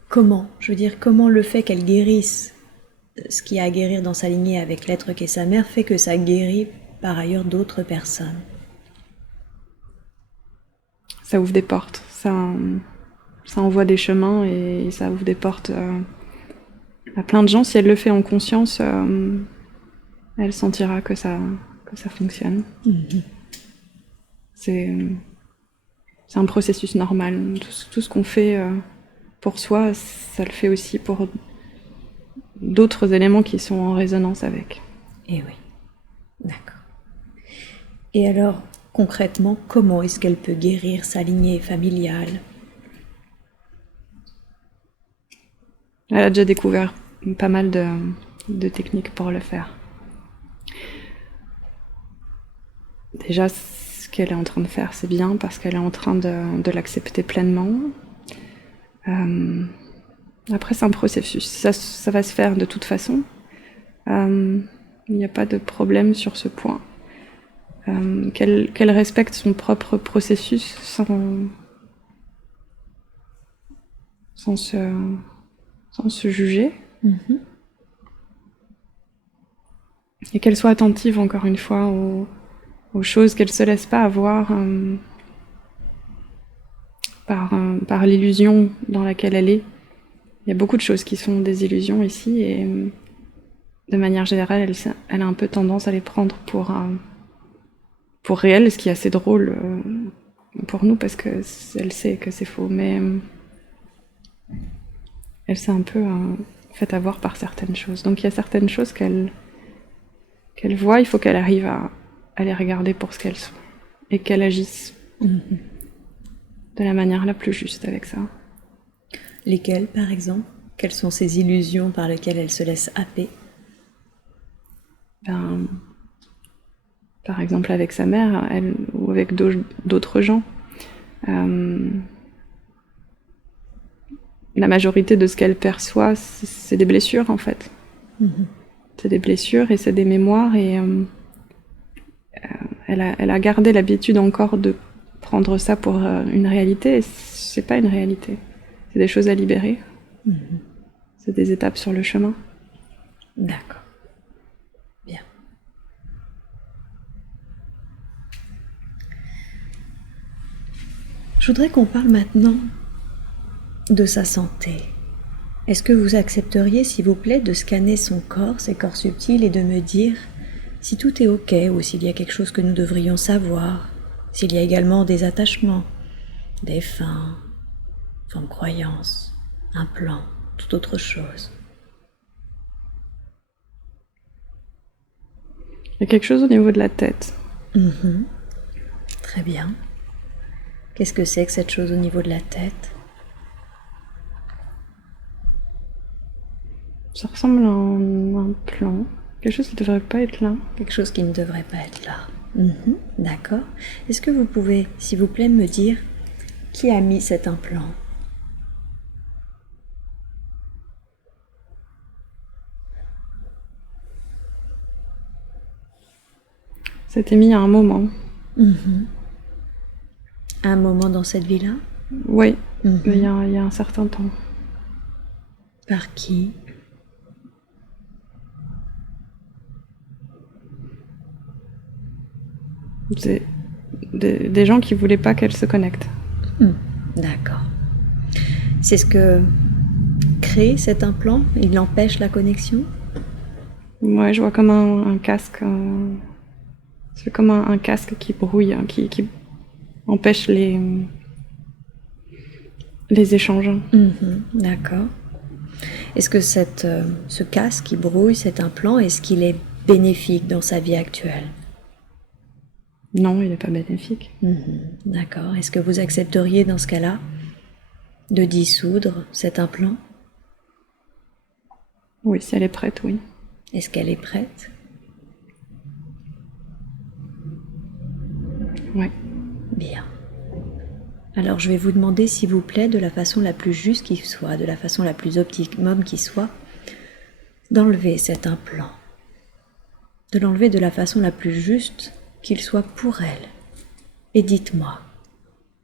Comment? Je veux dire, comment le fait qu'elle guérisse ce qu'il y a à guérir dans sa lignée avec l'être qu'est sa mère fait que ça guérit par ailleurs d'autres personnes? Ça ouvre des portes. Ça envoie des chemins et ça ouvre des portes à plein de gens. Si elle le fait en conscience, elle sentira que ça fonctionne. C'est un processus normal. Tout ce qu'on fait pour soi, ça le fait aussi pour d'autres éléments qui sont en résonance avec. Eh oui, d'accord. Et alors, concrètement, comment est-ce qu'elle peut guérir sa lignée familiale? Elle a déjà découvert pas mal de techniques pour le faire. Déjà, ce qu'elle est en train de faire, c'est bien parce qu'elle est en train de l'accepter pleinement. Après, c'est un processus. Ça va se faire de toute façon. Il n'y a pas de problème sur ce point. Qu'elle respecte son propre processus sans se juger. Et qu'elle soit attentive, encore une fois, aux choses, qu'elle se laisse pas avoir par l'illusion dans laquelle elle est. Il y a beaucoup de choses qui sont des illusions ici et de manière générale, elle a un peu tendance à les prendre pour réel, ce qui est assez drôle pour nous parce que elle sait que c'est faux, mais elle s'est un peu fait avoir par certaines choses. Donc il y a certaines choses qu'elle voit, il faut qu'elle arrive à les regarder pour ce qu'elles sont et qu'elle agisse de la manière la plus juste avec ça. Lesquelles, par exemple? Quelles sont ces illusions par lesquelles elle se laisse happer? Par exemple avec sa mère, ou avec d'autres gens. La majorité de ce qu'elle perçoit, c'est des blessures en fait. C'est des blessures et c'est des mémoires et elle a gardé l'habitude encore de prendre ça pour une réalité, et c'est pas une réalité. C'est des choses à libérer. C'est des étapes sur le chemin. D'accord. Bien. Je voudrais qu'on parle maintenant de sa santé. Est-ce que vous accepteriez, s'il vous plaît, de scanner son corps, ses corps subtils, et de me dire si tout est OK ou s'il y a quelque chose que nous devrions savoir, s'il y a également des attachements, des fins de croyances, un plan, toute autre chose. Il y a quelque chose au niveau de la tête. Très bien. Qu'est-ce que c'est que cette chose au niveau de la tête? Ça ressemble à un plan. Quelque chose qui ne devrait pas être là. Quelque chose qui ne devrait pas être là. D'accord. Est-ce que vous pouvez, s'il vous plaît, me dire qui a mis cet implant? C'était mis à un moment. À un moment dans cette vie-là? Oui, il y a un certain temps. Par qui? Des gens qui voulaient pas qu'elle se connecte. D'accord. C'est ce que crée cet implant? Il empêche la connexion? Ouais, je vois comme un casque. C'est comme un casque qui brouille, hein, qui empêche les échanges. D'accord. Est-ce que ce casque qui brouille, cet implant, est-ce qu'il est bénéfique dans sa vie actuelle? Non, il n'est pas bénéfique. D'accord. Est-ce que vous accepteriez dans ce cas-là de dissoudre cet implant? Oui, si elle est prête, oui. Est-ce qu'elle est prête? Oui. Bien. Alors je vais vous demander, s'il vous plaît, de la façon la plus juste qui soit, de la façon la plus optimum qui soit, d'enlever cet implant. De l'enlever de la façon la plus juste qu'il soit pour elle. Et dites-moi,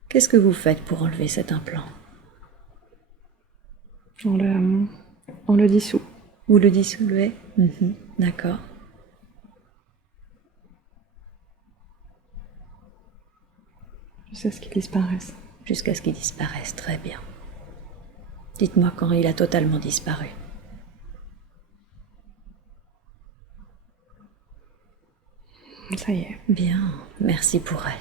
qu'est-ce que vous faites pour enlever cet implant? On le dissout. Vous le dissolvez? D'accord. Jusqu'à ce qu'il disparaisse. Jusqu'à ce qu'il disparaisse, très bien. Dites-moi quand il a totalement disparu. Ça y est. Bien, merci pour elle.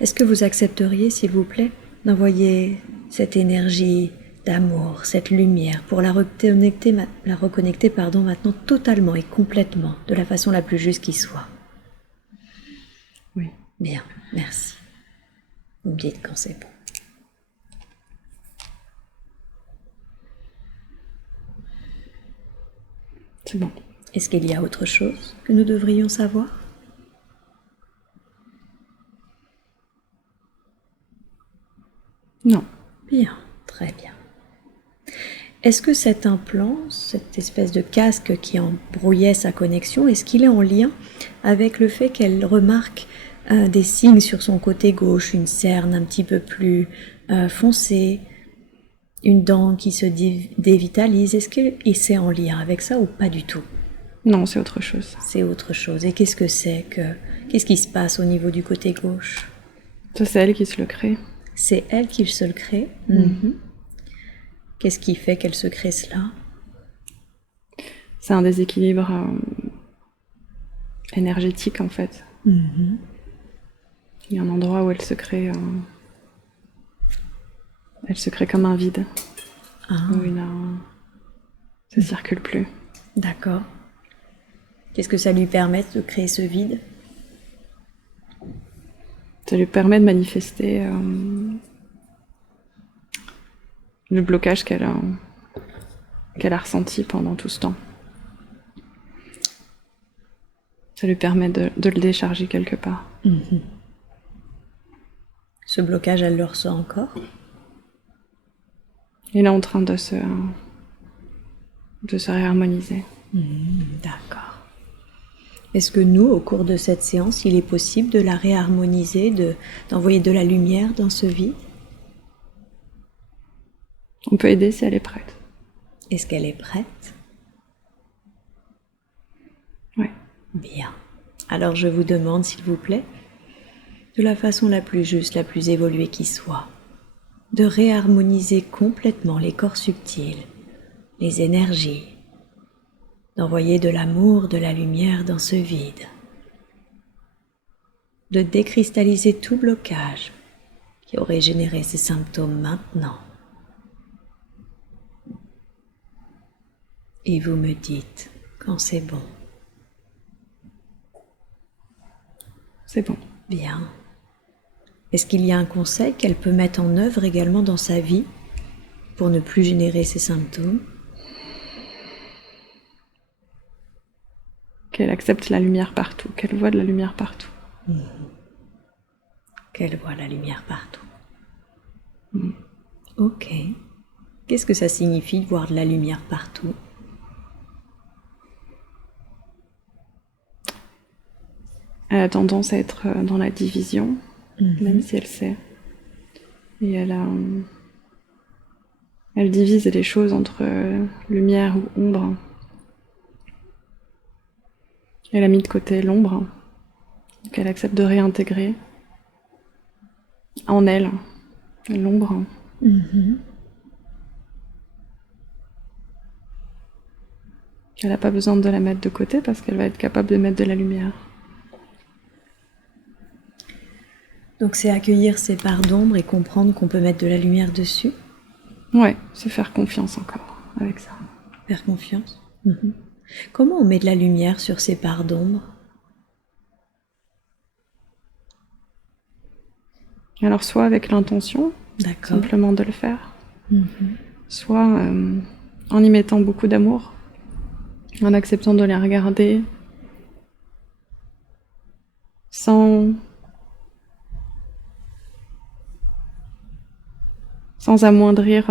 Est-ce que vous accepteriez, s'il vous plaît, d'envoyer cette énergie d'amour, cette lumière, pour la reconnecter maintenant totalement et complètement, de la façon la plus juste qui soit? Oui. Bien, merci. Vous me dites quand c'est bon. C'est bon. Est-ce qu'il y a autre chose que nous devrions savoir? Non. Bien, très bien. Est-ce que cet implant, cette espèce de casque qui embrouillait sa connexion, est-ce qu'il est en lien avec le fait qu'elle remarque des signes sur son côté gauche, une cerne un petit peu plus foncée, une dent qui se dévitalise? Est-ce que c'est en lien avec ça ou pas du tout? Non, c'est autre chose. C'est autre chose. Et qu'est-ce que c'est qu'est-ce qui se passe au niveau du côté gauche? Ça, c'est elle qui se le crée. C'est elle qui se le crée. Qu'est-ce qui fait qu'elle se crée cela? C'est un déséquilibre énergétique, en fait. Il y a un endroit où elle se crée comme un vide. Où ça circule plus. D'accord. Qu'est-ce que ça lui permet de créer ce vide? Ça lui permet de manifester le blocage qu'elle a ressenti pendant tout ce temps. Ça lui permet de le décharger quelque part. Ce blocage, elle le ressent encore? Il est en train de se réharmoniser. D'accord. Est-ce que nous, au cours de cette séance, il est possible de la réharmoniser, d'envoyer de la lumière dans ce vide? On peut aider si elle est prête. Est-ce qu'elle est prête? Oui. Bien. Alors je vous demande, s'il vous plaît, de la façon la plus juste, la plus évoluée qui soit, de réharmoniser complètement les corps subtils, les énergies, d'envoyer de l'amour, de la lumière dans ce vide, de décristalliser tout blocage qui aurait généré ces symptômes maintenant. Et vous me dites quand c'est bon. C'est bon. Bien. Est-ce qu'il y a un conseil qu'elle peut mettre en œuvre également dans sa vie pour ne plus générer ces symptômes? Qu'elle accepte la lumière partout, qu'elle voit de la lumière partout. Qu'elle voit la lumière partout. Ok. Qu'est-ce que ça signifie de voir de la lumière partout? Elle a tendance à être dans la division, même si elle sait. Et elle divise les choses entre lumière ou ombre. Elle a mis de côté l'ombre, qu'elle accepte de réintégrer en elle, l'ombre. Elle n'a pas besoin de la mettre de côté parce qu'elle va être capable de mettre de la lumière. Donc c'est accueillir ces parts d'ombre et comprendre qu'on peut mettre de la lumière dessus? Ouais, se faire confiance encore avec ça. Faire confiance. Comment on met de la lumière sur ces parts d'ombre? Alors soit avec l'intention, simplement de le faire, soit en y mettant beaucoup d'amour, en acceptant de les regarder, sans amoindrir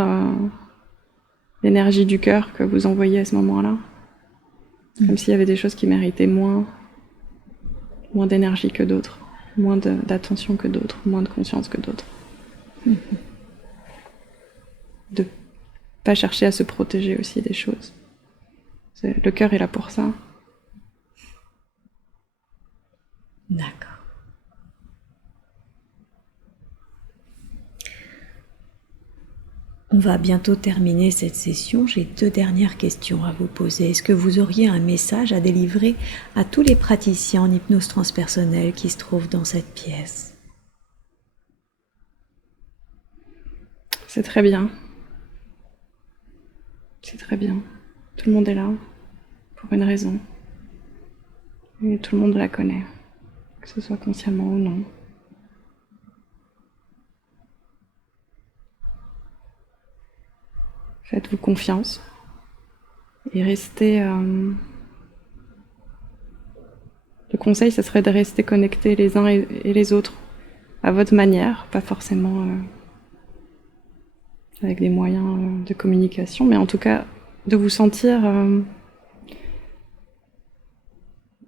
l'énergie du cœur que vous envoyez à ce moment-là. Comme s'il y avait des choses qui méritaient moins d'énergie que d'autres, moins d'attention que d'autres, moins de conscience que d'autres. De pas chercher à se protéger aussi des choses. Le cœur est là pour ça. D'accord. On va bientôt terminer cette session. J'ai 2 dernières questions à vous poser. Est-ce que vous auriez un message à délivrer à tous les praticiens en hypnose transpersonnelle qui se trouvent dans cette pièce? C'est très bien. C'est très bien. Tout le monde est là pour une raison. Et tout le monde la connaît, que ce soit consciemment ou non. Faites-vous confiance et restez... Le conseil, ce serait de rester connectés les uns et les autres à votre manière, pas forcément avec des moyens de communication, mais en tout cas de vous sentir...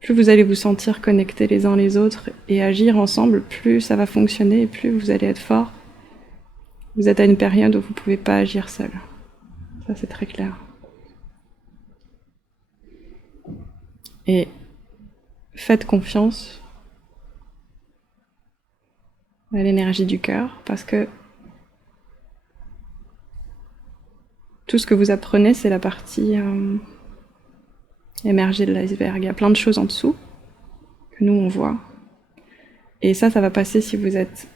plus vous allez vous sentir connectés les uns les autres et agir ensemble, plus ça va fonctionner et plus vous allez être forts. Vous êtes à une période où vous ne pouvez pas agir seul. Ça, c'est très clair. Et faites confiance à l'énergie du cœur, parce que tout ce que vous apprenez, c'est la partie émergée de l'iceberg. Il y a plein de choses en dessous que nous, on voit. Et ça va passer si vous êtes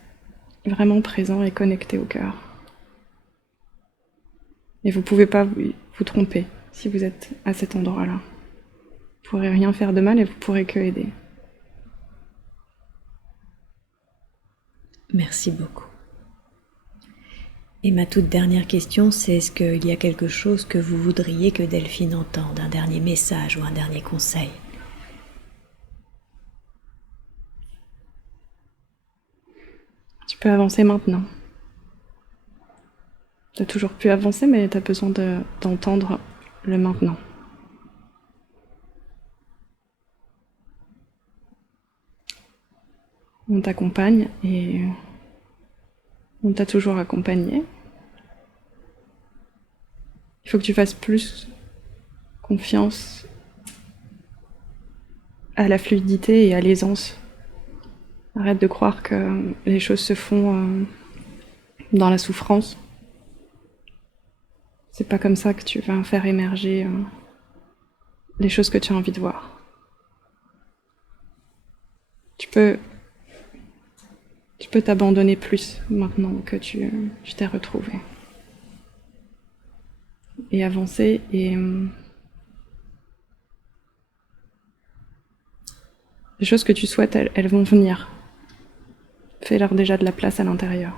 vraiment présent et connecté au cœur. Et vous ne pouvez pas vous tromper si vous êtes à cet endroit-là. Vous ne pourrez rien faire de mal et vous ne pourrez que aider. Merci beaucoup. Et ma toute dernière question, c'est est-ce qu'il y a quelque chose que vous voudriez que Delphine entende, un dernier message ou un dernier conseil? Tu peux avancer maintenant. Tu as toujours pu avancer, mais tu as besoin d'entendre le maintenant. on t'accompagne et on t'a toujours accompagné. Il faut que tu fasses plus confiance à la fluidité et à l'aisance. Arrête de croire que les choses se font dans la souffrance. C'est pas comme ça que tu vas faire émerger les choses que tu as envie de voir. Tu peux t'abandonner plus maintenant que tu t'es retrouvé. Et avancer et les choses que tu souhaites, elles vont venir. Fais-leur déjà de la place à l'intérieur.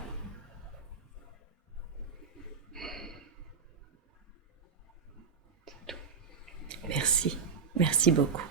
Merci. Merci beaucoup.